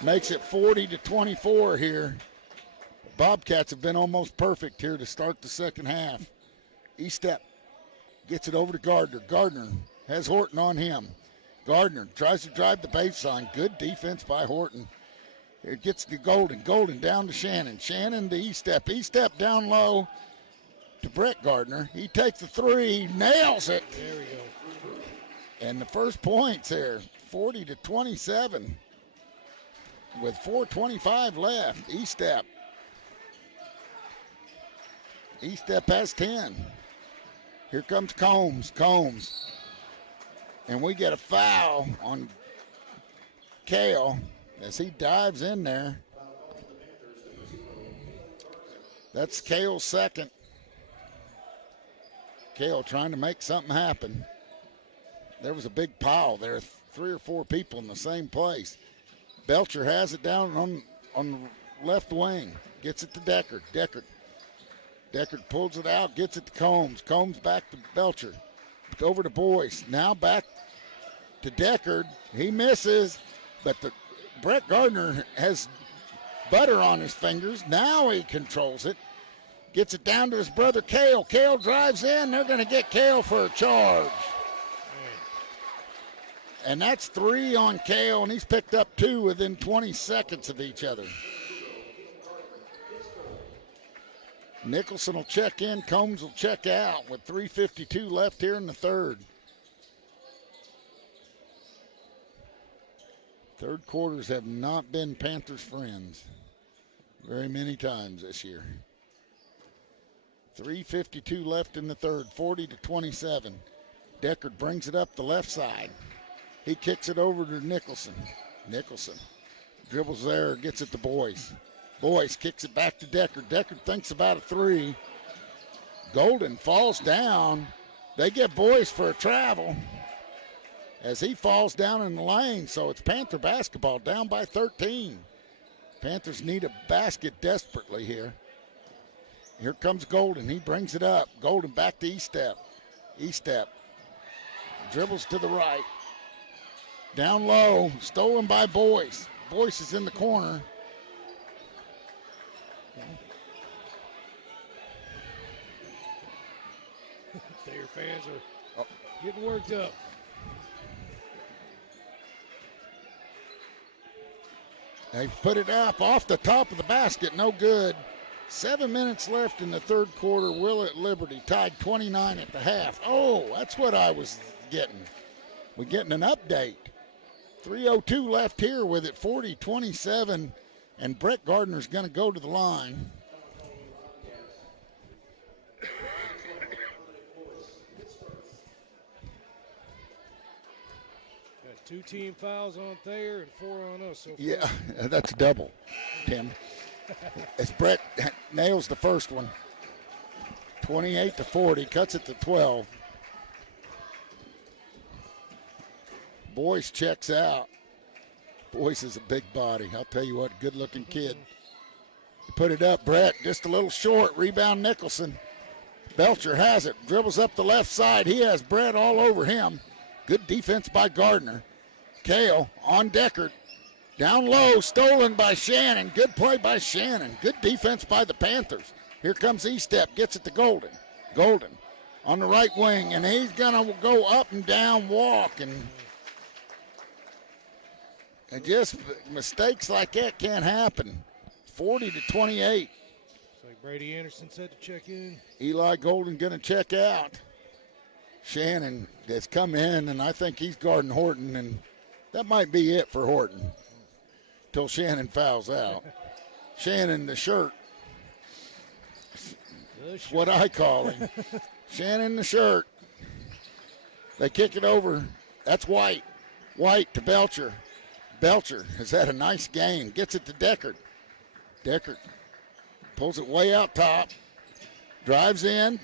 Makes it 40-24 here. Bobcats have been almost perfect here to start the second half. E-step gets it over to Gardner. Gardner has Horton on him. Gardner tries to drive the baseline. Good defense by Horton. It gets to Golden. Golden down to Shannon. Shannon to E-step. E-step down low to Brett Gardner. He takes the three, nails it. There we go. And the first points there, 40-27 with 4:25 left. E-step. E-step has 10. Here comes Combs. Combs. And we get a foul on Kale as he dives in there. That's Kale's second. Kale trying to make something happen. There was a big pile there, 3 or 4 people in the same place. Belcher has it down on the left wing. Gets it to Deckard. Deckard pulls it out, gets it to Combs. Combs back to Belcher. Over to Boyce. Now back to Deckard. He misses, but Brett Gardner has butter on his fingers. Now he controls it. Gets it down to his brother Kale. Kale drives in. They're going to get Kale for a charge. And that's 3 on Kale, and he's picked up 2 within 20 seconds of each other. Nicholson will check in. Combs will check out with 3:52 left here in the third. Third quarters have not been Panthers' friends very many times this year. 3:52 left in the third, 40-27. Deckard brings it up the left side. He kicks it over to Nicholson. Nicholson dribbles there, gets it to Boyce. Boyce kicks it back to Deckard. Deckard thinks about a 3. Golden falls down. They get Boyce for a travel as he falls down in the lane. So it's Panther basketball down by 13. Panthers need a basket desperately here. Here comes Golden. He brings it up. Golden back to E-step. E-step dribbles to the right. Down low, stolen by Boyce. Boyce is in the corner. Thayer fans are getting worked up. They put it up off the top of the basket, no good. 7 minutes left in the third quarter. Willett Liberty tied 29 at the half. Oh, that's what I was getting. We're getting an update. 3:02 left here with it, 40-27, and Brett Gardner's going to go to the line. Got 2 team fouls on Thayer and 4 on us so far. Yeah, that's double, Tim. As Brett nails the first one, 28-40, cuts it to 12. Boyce checks out. Boyce is a big body. I'll tell you what, good-looking kid. Put it up, Brett, just a little short. Rebound, Nicholson. Belcher has it, dribbles up the left side. He has Brett all over him. Good defense by Gardner. Kale on Deckard. Down low, stolen by Shannon. Good play by Shannon. Good defense by the Panthers. Here comes E-step, gets it to Golden. Golden on the right wing, and he's going to go up and down walk. And just mistakes like that can't happen. 40-28. It's like Brady Anderson said to check in. Eli Golden going to check out. Shannon has come in, and I think he's guarding Horton, and that might be it for Horton till Shannon fouls out. Shannon, the shirt. That's what I call him. Shannon, the shirt. They kick it over. That's White. White to Belcher. Belcher has had a nice game. Gets it to Deckard. Deckard pulls it way out top. Drives in.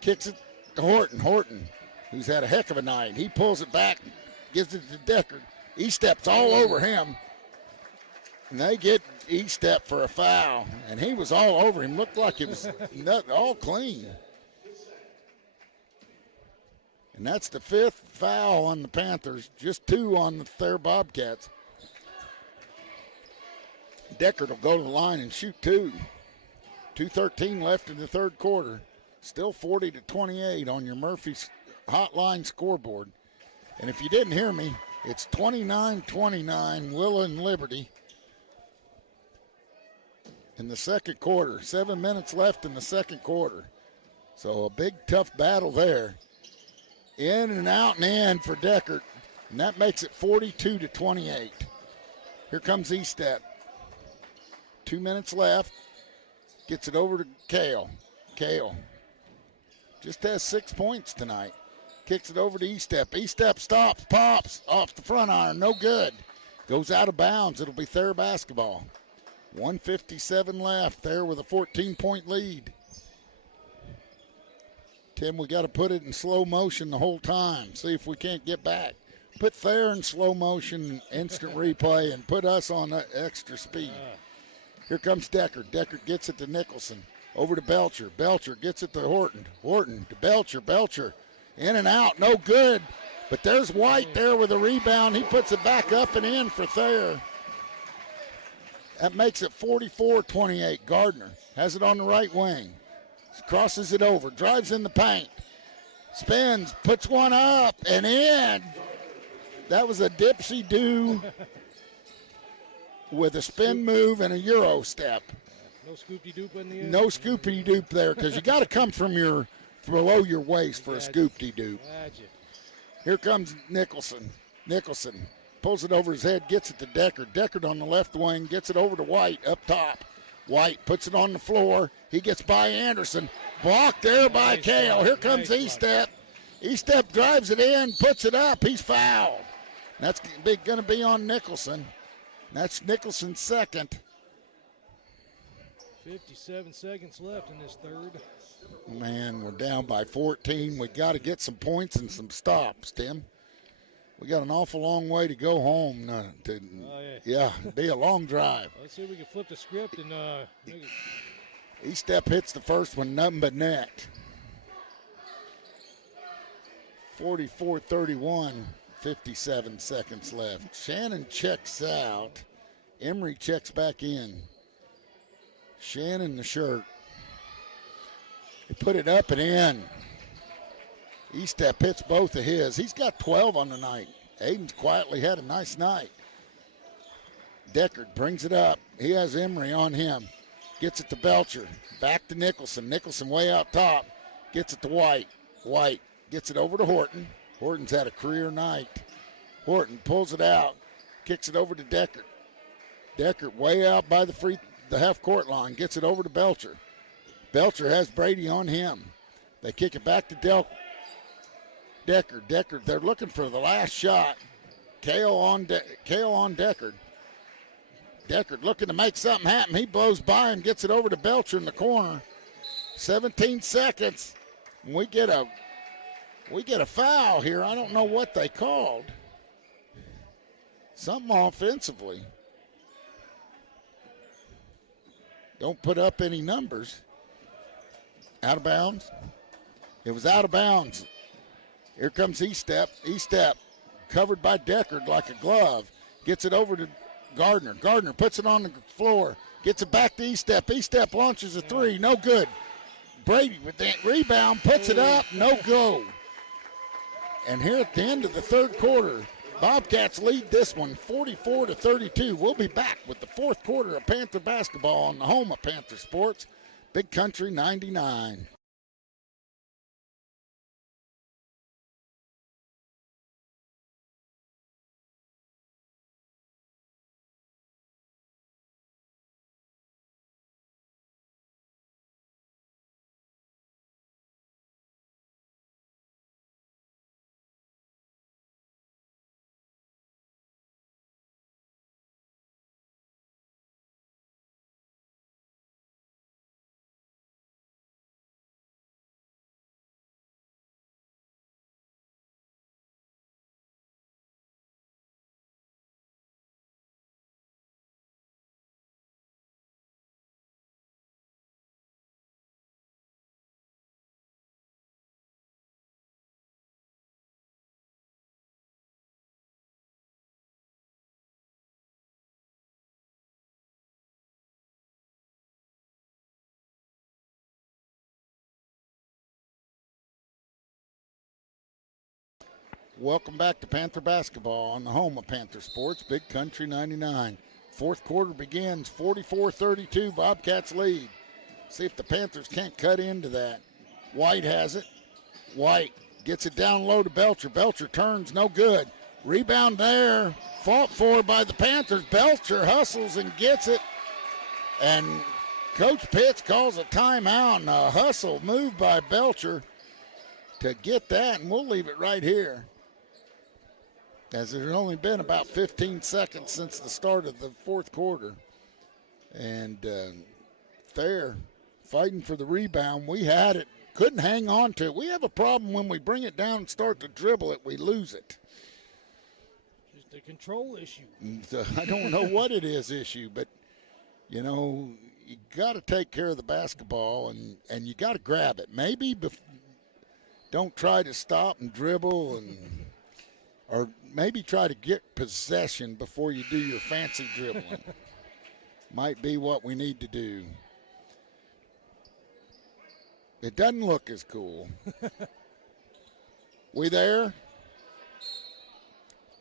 Kicks it to Horton. Horton, who's had a heck of a night. He pulls it back. Gives it to Deckard. He steps all over him. And they get E-step for a foul, and he was all over him. Looked like it was all clean. And that's the 5th foul on the Panthers, just 2 on the Thayer Bobcats. Deckard will go to the line and shoot 2. 2:13 left in the third quarter. Still 40-28 on your Murphy's hotline scoreboard. And if you didn't hear me, it's 29-29, Willa and Liberty in the second quarter. 7 minutes left in the second quarter. So a big, tough battle there. In and out and in for Deckard. And that makes it 42-28. Here comes E-step. 2 minutes left. Gets it over to Kale. Kale just has 6 points tonight. Kicks it over to E-step. E-step stops, pops off the front iron. No good. Goes out of bounds. It'll be Thayer basketball. 1:57 left. Thayer with a 14-point lead. Tim, we got to put it in slow motion the whole time. See if we can't get back. Put Thayer in slow motion, instant replay, and put us on extra speed. Here comes Deckard. Deckard gets it to Nicholson. Over to Belcher. Belcher gets it to Horton. Horton to Belcher. Belcher in and out. No good. But there's White there with a rebound. He puts it back up and in for Thayer. That makes it 44-28. Gardner has it on the right wing. Crosses it over. Drives in the paint. Spins. Puts one up and in. That was a dipsy-do with a spin move and a Euro step. No scoopy-doop in the end? No scoopy-doop there because you got to come from below your waist for a scoopy-doop. Here comes Nicholson. Nicholson pulls it over his head, gets it to Deckard. Deckard on the left wing, gets it over to White up top. White puts it on the floor. He gets by Anderson. Blocked there by Kale. Here comes E-step. E-step drives it in, puts it up. He's fouled. That's going to be on Nicholson. That's Nicholson's second. 57 seconds left in this third. Man, we're down by 14. We got to get some points and some stops, Tim. We got an awful long way to go home. Yeah, it'll be a long drive. Let's see if we can flip the script and make it. E-step hits the first one, nothing but net. 44-31, 57 seconds left. Shannon checks out. Emery checks back in. Shannon the shirt. He put it up and in. E-step hits both of his. He's got 12 on the night. Aiden's quietly had a nice night. Deckard brings it up. He has Emery on him. Gets it to Belcher. Back to Nicholson. Nicholson way out top. Gets it to White. White gets it over to Horton. Horton's had a career night. Horton pulls it out. Kicks it over to Deckard. Deckard way out by the half-court line. Gets it over to Belcher. Belcher has Brady on him. They kick it back to Deckard. Deckard, they're looking for the last shot. Kale on Deckard. Deckard looking to make something happen. He blows by and gets it over to Belcher in the corner. 17 seconds. And we get a foul here. I don't know what they called. Something offensively. Don't put up any numbers. Out of bounds. It was out of bounds. Here comes E-step. E-step covered by Deckard like a glove. Gets it over to Gardner. Gardner puts it on the floor. Gets it back to E-step. E-step launches a three. No good. Brady with that rebound puts it up. No go. And here at the end of the third quarter, Bobcats lead this one 44-32. We'll be back with the fourth quarter of Panther basketball on the home of Panther Sports, Big Country 99. Welcome back to Panther basketball on the home of Panther Sports, Big Country 99. Fourth quarter begins, 44-32, Bobcats lead. See if the Panthers can't cut into that. White has it. White gets it down low to Belcher. Belcher turns, no good. Rebound there, fought for by the Panthers. Belcher hustles and gets it. And Coach Pitts calls a timeout and a hustle move by Belcher to get that, and we'll leave it right here, as there's only been about 15 seconds since the start of the fourth quarter. And Thayer fighting for the rebound. We had it, couldn't hang on to it. We have a problem when we bring it down and start to dribble it, we lose it. Just a control issue. I don't know what it is issue, but, you know, you got to take care of the basketball, and you got to grab it. Maybe don't try to stop and dribble, or maybe try to get possession before you do your fancy dribbling. Might be what we need to do. It doesn't look as cool. We there?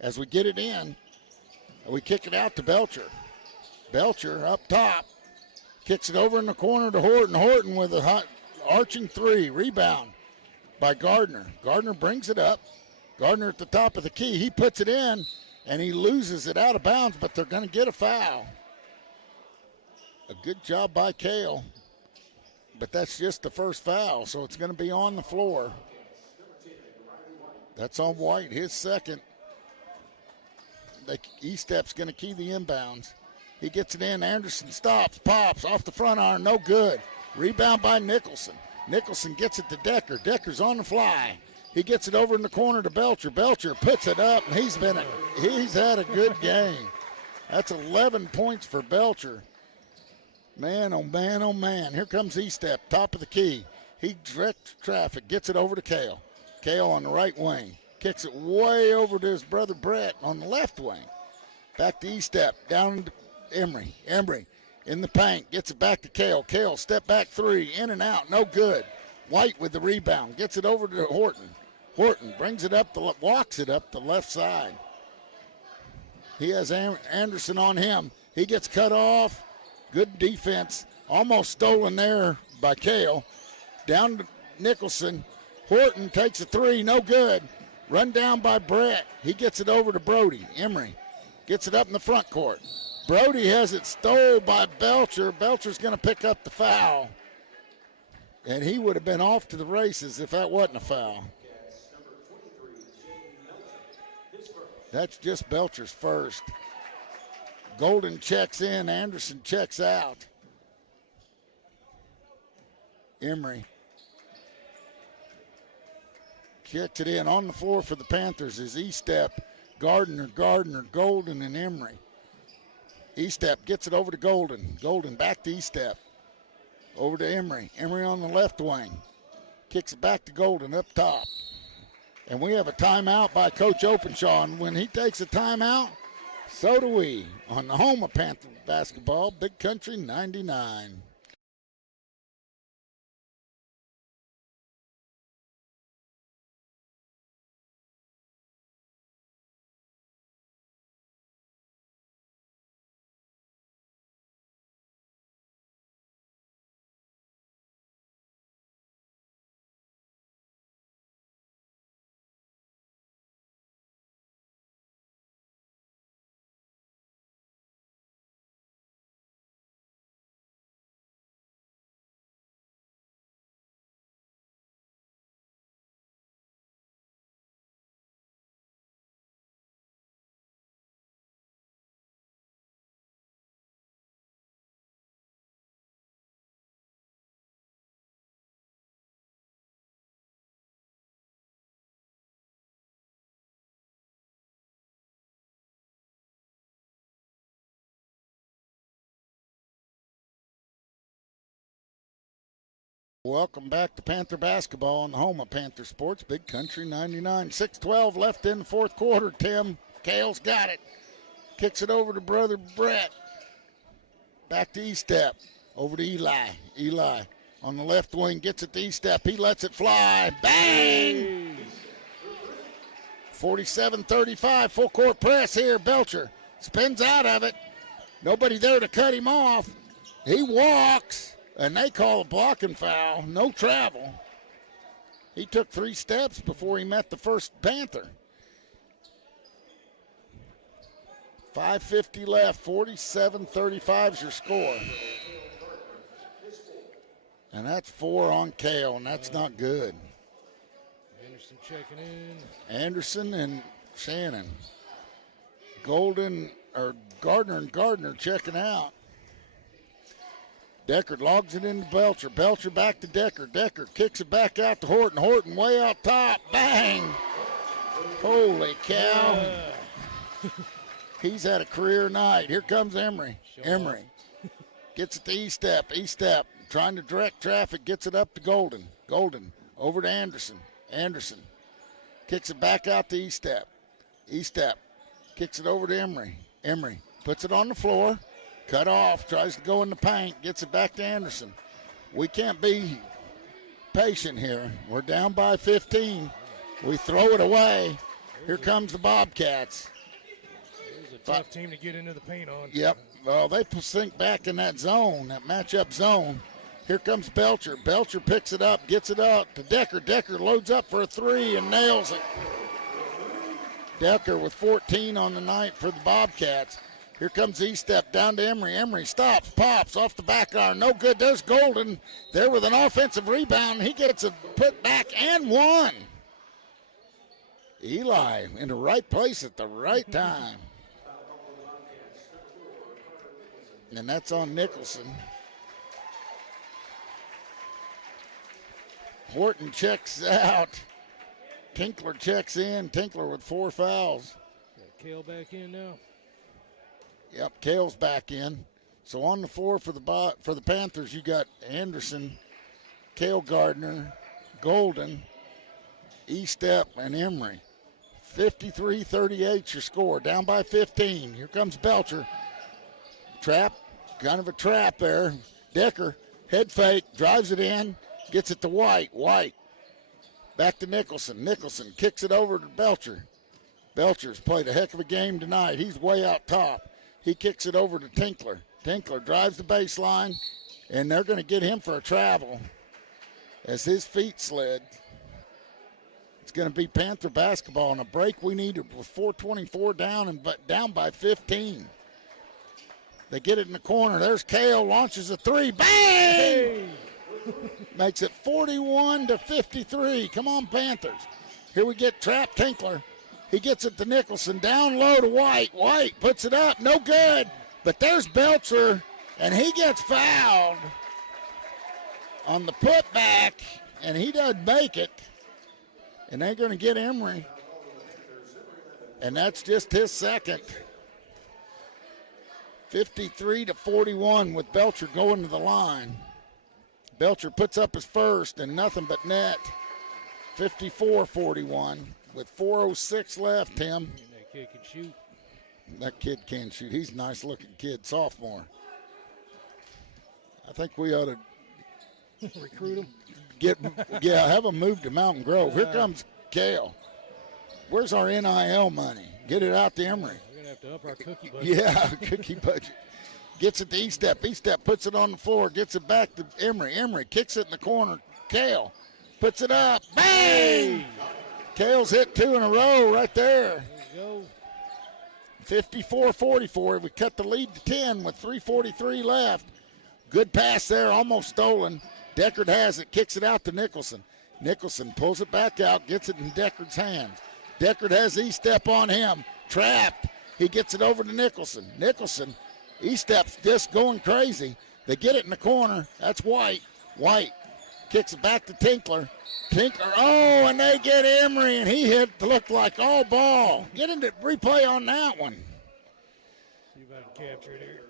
As we get it in, we kick it out to Belcher. Belcher up top. Kicks it over in the corner to Horton. Horton with a hot arching three. Rebound by Gardner. Gardner brings it up. Gardner at the top of the key. He puts it in, and he loses it out of bounds, but they're going to get a foul. A good job by Kale. But that's just the first foul, so it's going to be on the floor. That's on White, his second. E-Step's going to key the inbounds. He gets it in. Anderson stops, pops, off the front iron, no good. Rebound by Nicholson. Nicholson gets it to Decker. Decker's on the fly. He gets it over in the corner to Belcher. Belcher puts it up, and he's had a good game. That's 11 points for Belcher. Man, oh man, oh man. Here comes E-Step, top of the key. He directs traffic, gets it over to Kale. Kale on the right wing. Kicks it way over to his brother Brett on the left wing. Back to E-Step, down to Emery. Emery in the paint, gets it back to Kale. Kale, step back three, in and out, no good. White with the rebound, gets it over to Horton. Horton brings it up, walks it up the left side. He has Anderson on him. He gets cut off. Good defense, almost stolen there by Kale. Down to Nicholson. Horton takes a three, no good. Run down by Brett. He gets it over to Brody. Emery gets it up in the front court. Brody has it stole by Belcher. Belcher's going to pick up the foul. And he would have been off to the races if that wasn't a foul. That's just Belcher's first. Golden checks in. Anderson checks out. Emery kicks it in. On the floor for the Panthers is E-Step, Gardner, Golden, and Emery. E-Step gets it over to Golden. Golden back to E-Step. Over to Emery. Emery on the left wing. Kicks it back to Golden up top. And we have a timeout by Coach Openshaw. And when he takes a timeout, so do we. On the home of Panther basketball, Big Country 99. Welcome back to Panther basketball on the home of Panther Sports, Big Country 99. 6:12 left in the fourth quarter. Tim Kale's got it. Kicks it over to brother Brett. Back to E-Step. Over to Eli. Eli on the left wing gets it to E-Step. He lets it fly. Bang! 47-35, full court press here. Belcher spins out of it. Nobody there to cut him off. He walks, and they call a blocking foul. No travel. He took 3 steps before he met the first Panther. 5:50 left, 47-35 is your score. And that's 4 on Kale, and that's not good. Anderson checking in. Anderson and Shannon. Gardner and Gardner checking out. Deckard logs it into Belcher. Belcher back to Deckard. Deckard kicks it back out to Horton. Horton way out top. Bang! Holy cow. He's had a career night. Here comes Emery. Emery gets it to E-Step. E-Step trying to direct traffic. Gets it up to Golden. Golden over to Anderson. Anderson kicks it back out to E-Step. E-Step kicks it over to Emery. Emery puts it on the floor. Cut off. Tries to go in the paint. Gets it back to Anderson. We can't be patient here. We're down by 15. We throw it away. Here comes the Bobcats. Tough team to get into the paint on. Yep. Well, they sink back in that zone, that matchup zone. Here comes Belcher. Belcher picks it up, gets it up to Decker. Decker loads up for a 3 and nails it. Decker with 14 on the night for the Bobcats. Here comes E-Step down to Emery. Emery stops, pops off the back iron. No good. There's Golden there with an offensive rebound. He gets a put back and 1. Eli in the right place at the right time. And that's on Nicholson. Horton checks out. Tinkler checks in. Tinkler with 4 fouls. Got Kale back in now. Yep, Kale's back in. So on the floor for the Panthers, you got Anderson, Kale Gardner, Golden, E-Step, and Emery. 53-38 your score. Down by 15. Here comes Belcher. Trap, kind of a trap there. Decker, head fake, drives it in, gets it to White. White, back to Nicholson. Nicholson kicks it over to Belcher. Belcher's played a heck of a game tonight. He's way out top. He kicks it over to Tinkler. Tinkler drives the baseline, and they're going to get him for a travel as his feet slid. It's going to be Panther basketball, and a break we needed with 4:24 down and down by 15. They get it in the corner. There's Kale, launches a 3. Bang! Hey. Makes it 41-53. Come on, Panthers. Here we get trapped Tinkler. He gets it to Nicholson. Down low to White. White puts it up. No good. But there's Belcher, and he gets fouled on the putback, and he doesn't make it. And they're going to get Emery. And that's just his second. 53-41 with Belcher going to the line. Belcher puts up his first and nothing but net. 54-41 with 4:06 left, Tim. And that kid can shoot. That kid can shoot. He's a nice-looking kid, sophomore. I think we ought to recruit him. Have him move to Mountain Grove. Here comes Kale. Where's our NIL money? Get it out to Emery. Have to up our cookie budget. Yeah, cookie budget. Gets it to E-Step. E-Step puts it on the floor, gets it back to Emery. Emery kicks it in the corner. Kale puts it up. Bang! Hey. Kale's hit 2 in a row right there. There you go. 54-44. We cut the lead to 10 with 3:43 left. Good pass there, almost stolen. Deckard has it, kicks it out to Nicholson. Nicholson pulls it back out, gets it in Deckard's hands. Deckard has E-Step on him. Trapped. He gets it over to Nicholson. Nicholson, E-Step's just going crazy. They get it in the corner. That's White. White kicks it back to Tinkler. Tinkler, oh, and they get Emery, and he hit to look like all ball. Get into replay on that one. See if I can capture it here.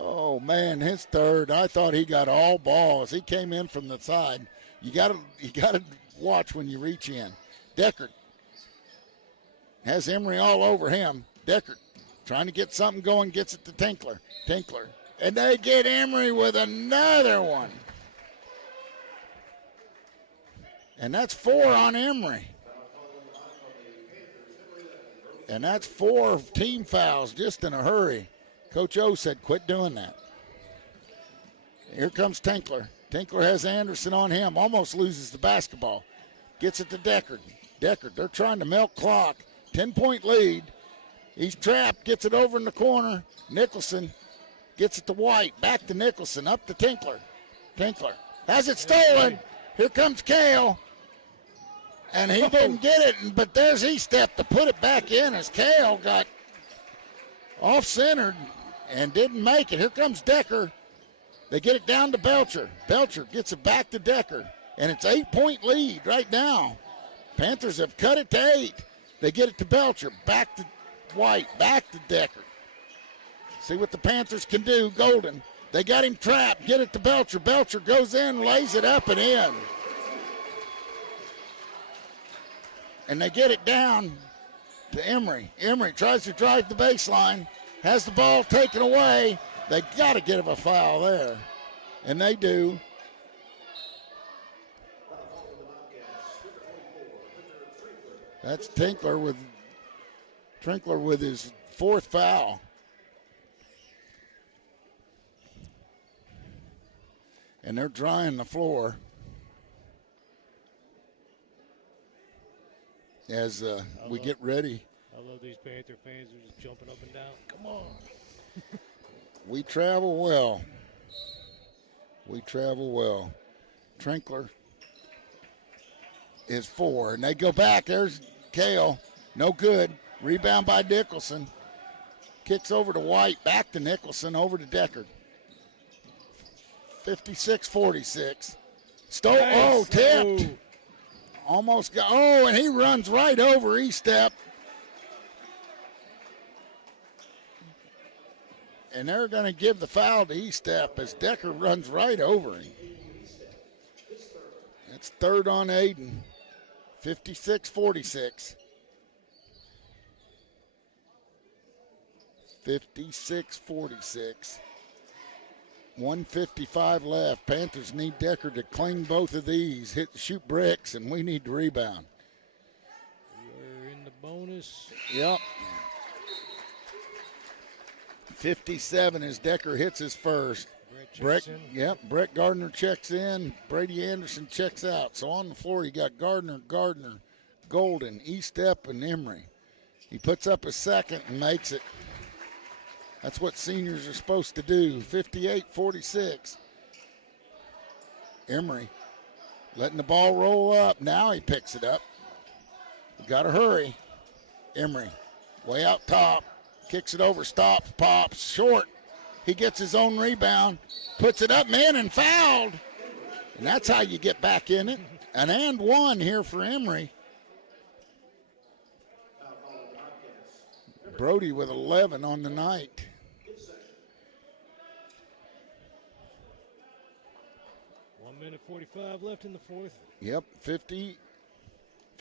Oh, man, his third. I thought he got all ball as he came in from the side. You gotta watch when you reach in. Deckard has Emery all over him. Deckard trying to get something going, gets it to Tinkler. Tinkler. And they get Emery with another one. And that's 4 on Emery. And that's 4 team fouls just in a hurry. Coach O said, quit doing that. Here comes Tinkler. Tinkler has Anderson on him, almost loses the basketball. Gets it to Deckard. Deckard, they're trying to milk clock. 10-point lead. He's trapped, gets it over in the corner. Nicholson gets it to White. Back to Nicholson, up to Tinkler. Tinkler has it stolen. Here comes Kale. And he didn't get it, but there's E-Step to put it back in as Kale got off-centered and didn't make it. Here comes Decker. They get it down to Belcher. Belcher gets it back to Decker, and it's 8-point lead right now. Panthers have cut it to 8. They get it to Belcher, back to White, back to Decker. See what the Panthers can do. Golden, they got him trapped. Get it to Belcher. Belcher goes in, lays it up and in. And they get it down to Emery. Emery tries to drive the baseline, has the ball taken away. They got to give a foul there, and they do. That's Trinkler with his 4th foul. And they're drying the floor as we get ready. I love these Panther fans. They're just jumping up and down. Come on. We travel well. We travel well. Trinkler is 4, and they go back. There's Kale. No good. Rebound by Nicholson. Kicks over to White. Back to Nicholson. Over to Deckard. 56-46. Stole. Nice. Oh, tipped. Oh. Almost got. Oh, and he runs right over E-Step. And they're going to give the foul to E-Step as Decker runs right over him. It's 3rd on Aiden. 56-46. 56-46. 1:55 left. Panthers need Decker to cling both of these, shoot bricks, and we need to rebound. We're in the bonus. Yep. 57 as Decker hits his first. Brett Gardner checks in. Brady Anderson checks out. So on the floor you got Gardner, Golden, E-Step, and Emery. He puts up a second and makes it. That's what seniors are supposed to do. 58-46. Emery letting the ball roll up. Now he picks it up. Got to hurry. Emery way out top. Kicks it over, stops, pops, short. He gets his own rebound, puts it up, man, and fouled. And that's how you get back in it. An and 1 here for Emery. Brody with 11 on the night. Minute 45 left in the 4th. Yep,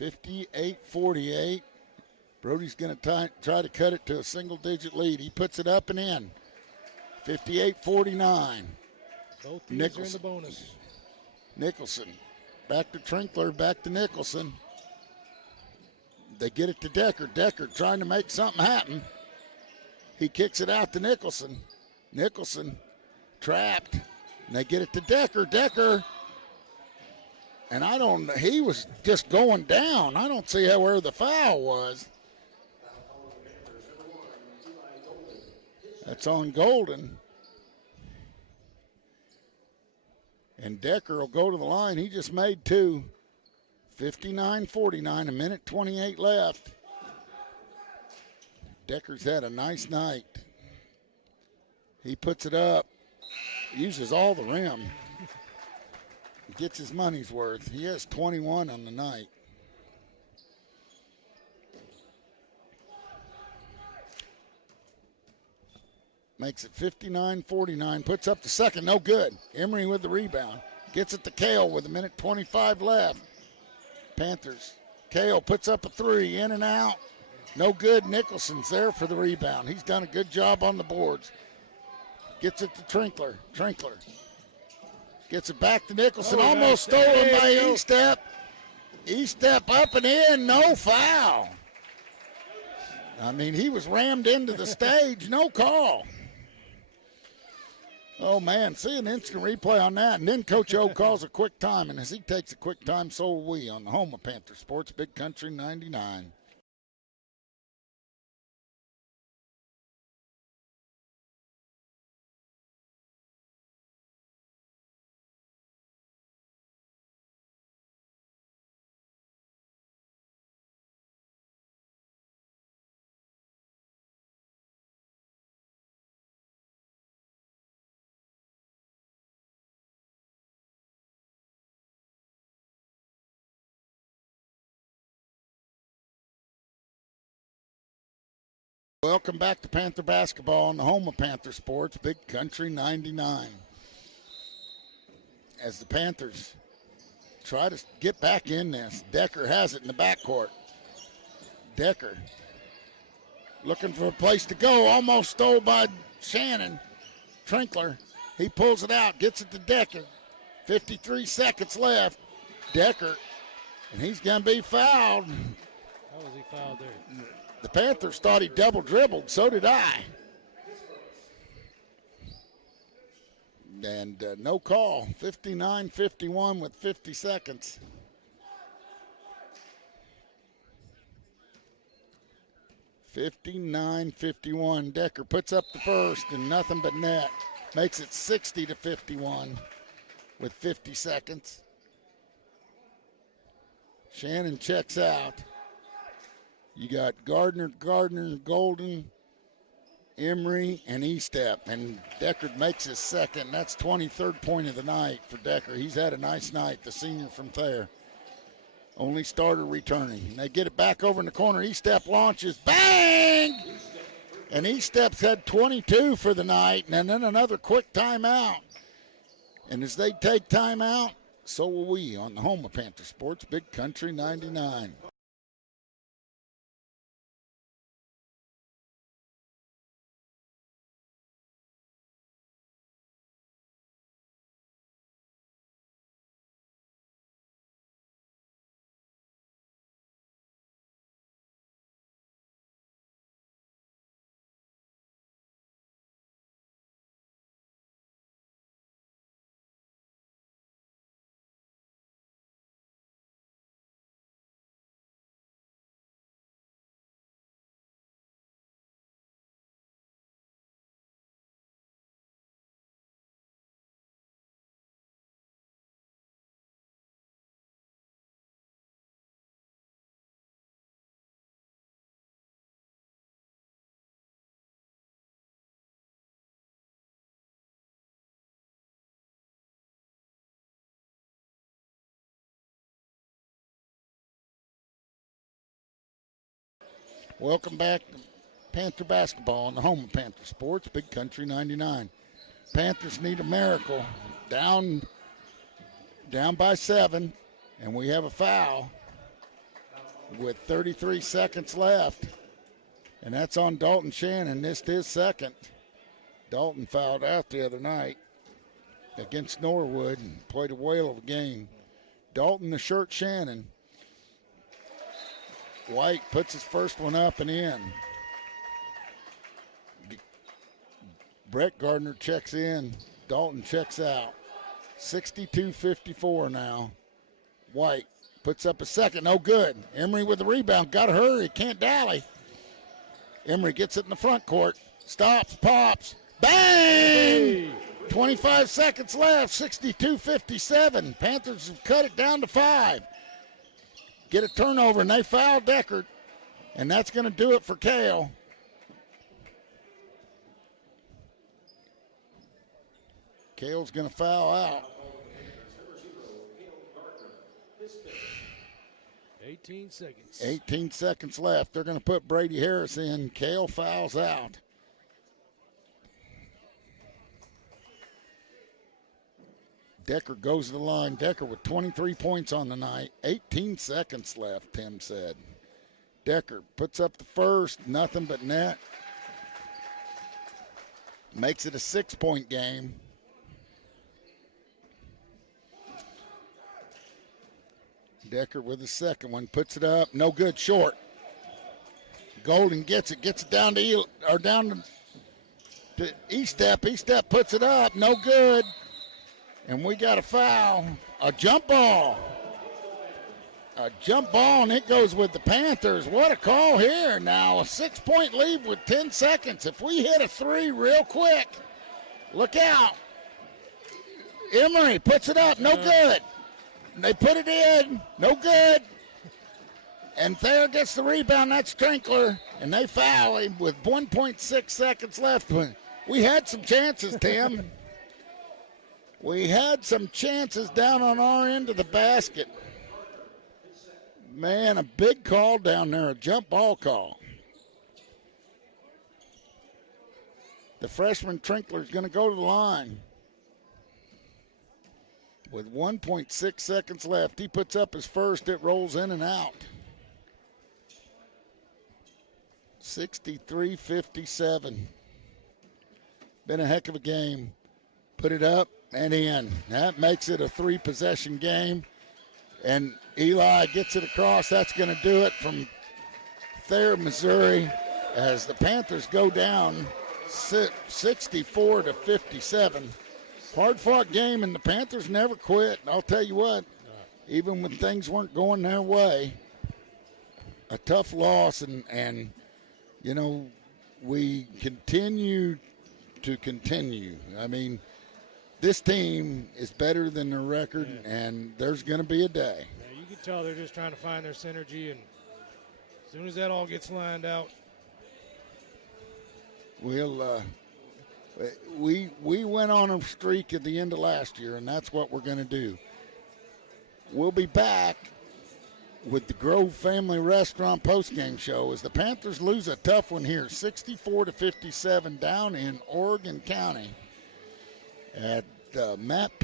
58-48. Brody's going to try to cut it to a single-digit lead. He puts it up and in. 58-49. Both teams are in the bonus. Nicholson. Back to Trinkler, back to Nicholson. They get it to Decker. Decker trying to make something happen. He kicks it out to Nicholson. Nicholson trapped. And they get it to Decker. Decker. And he was just going down. I don't see where the foul was. That's on Golden. And Decker will go to the line. He just made 2. 59-49, a minute 28 left. Decker's had a nice night. He puts it up, uses all the rim, gets his money's worth. He has 21 on the night. Makes it 59-49, puts up the second, no good. Emery with the rebound. Gets it to Kale with a minute 25 left. Panthers. Kale puts up a 3, in and out. No good. Nicholson's there for the rebound. He's done a good job on the boards. Gets it to Trinkler. Trinkler gets it back to Nicholson. Almost stolen by E-Step. E-Step up and in, no foul. I mean, he was rammed into the stage, no call. Oh, man, see an instant replay on that. And then Coach O calls a quick time. And as he takes a quick time, so will we on the home of Panther Sports, Big Country 99. Welcome back to Panther Basketball on the home of Panther Sports, Big Country 99. As the Panthers try to get back in this, Decker has it in the backcourt. Decker looking for a place to go, almost stole by Shannon. Trinkler, he pulls it out, gets it to Decker. 53 seconds left. Decker, and he's going to be fouled. How was he fouled there? The Panthers thought he double dribbled, so did I. And no call, 59-51 with 50 seconds. (59-51). Decker puts up the first and nothing but net. Makes it 60-51 with 50 seconds. Shannon checks out. You got Gardner, Golden, Emery, and Estep. And Deckard makes his second. That's 23rd point of the night for Decker. He's had a nice night, the senior from Thayer. Only starter returning. And they get it back over in the corner. Estep launches. Bang! And Estep's had 22 for the night. And then another quick timeout. And as they take timeout, so will we on the home of Panther Sports, Big Country 99. Welcome back to Panther Basketball on the home of Panther Sports, Big Country 99. Panthers need a miracle. Down by 7, and we have a foul with 33 seconds left. And that's on Dalton Shannon. Missed his second. Dalton fouled out the other night against Norwood and played a whale of a game. Dalton the shirt Shannon. White puts his first one up and in. Brett Gardner checks in. Dalton checks out. 62-54 now. White puts up a second. No good. Emery with the rebound. Got to hurry. Can't dally. Emery gets it in the front court. Stops, pops. Bang! 25 seconds left. 62-57. Panthers have cut it down to 5. Get a turnover, and they foul Deckard. And that's going to do it for Kale. Kale's going to foul out. 18 seconds. 18 seconds left. They're going to put Brady Harris in. Kale fouls out. Decker goes to the line. Decker with 23 points on the night. 18 seconds left, Tim said. Decker puts up the first. Nothing but net. Makes it a 6-point game. Decker with the second one. Puts it up. No good. Short. Golden gets it down to E-Step. E-Step puts it up, no good. And we got a foul, a jump ball. A jump ball, and it goes with the Panthers. What a call here. Now a 6-point lead with 10 seconds. If we hit a three real quick, look out. Emery puts it up, no good. They put it in, no good. And Thayer gets the rebound, that's Trinkler, and they foul him with 1.6 seconds left. We had some chances, Tim. We had some chances down on our end of the basket. Man, a big call down there, a jump ball call. The freshman Trinkler's going to go to the line. With 1.6 seconds left, he puts up his first, it rolls in and out. 63-57. Been a heck of a game. Put it up and in. That makes it a 3-possession game. And Eli gets it across. That's going to do it from Thayer, Missouri, as the Panthers go down 64-57. Hard-fought game, and the Panthers never quit. And I'll tell you what, even when things weren't going their way, a tough loss, and you know, we continue to continue. I mean, this team is better than their record, and there's going to be a day. Yeah, you can tell they're just trying to find their synergy, and as soon as that all gets lined out, we went on a streak at the end of last year, and that's what we're going to do. We'll be back with the Grove Family Restaurant postgame show as the Panthers lose a tough one here, 64-57 down in Oregon County at Coach Matt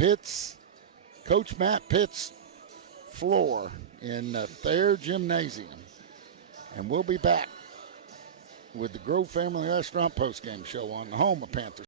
Pitt's floor in Thayer Gymnasium. And we'll be back with the Grove Family Restaurant postgame show on the home of Panthers.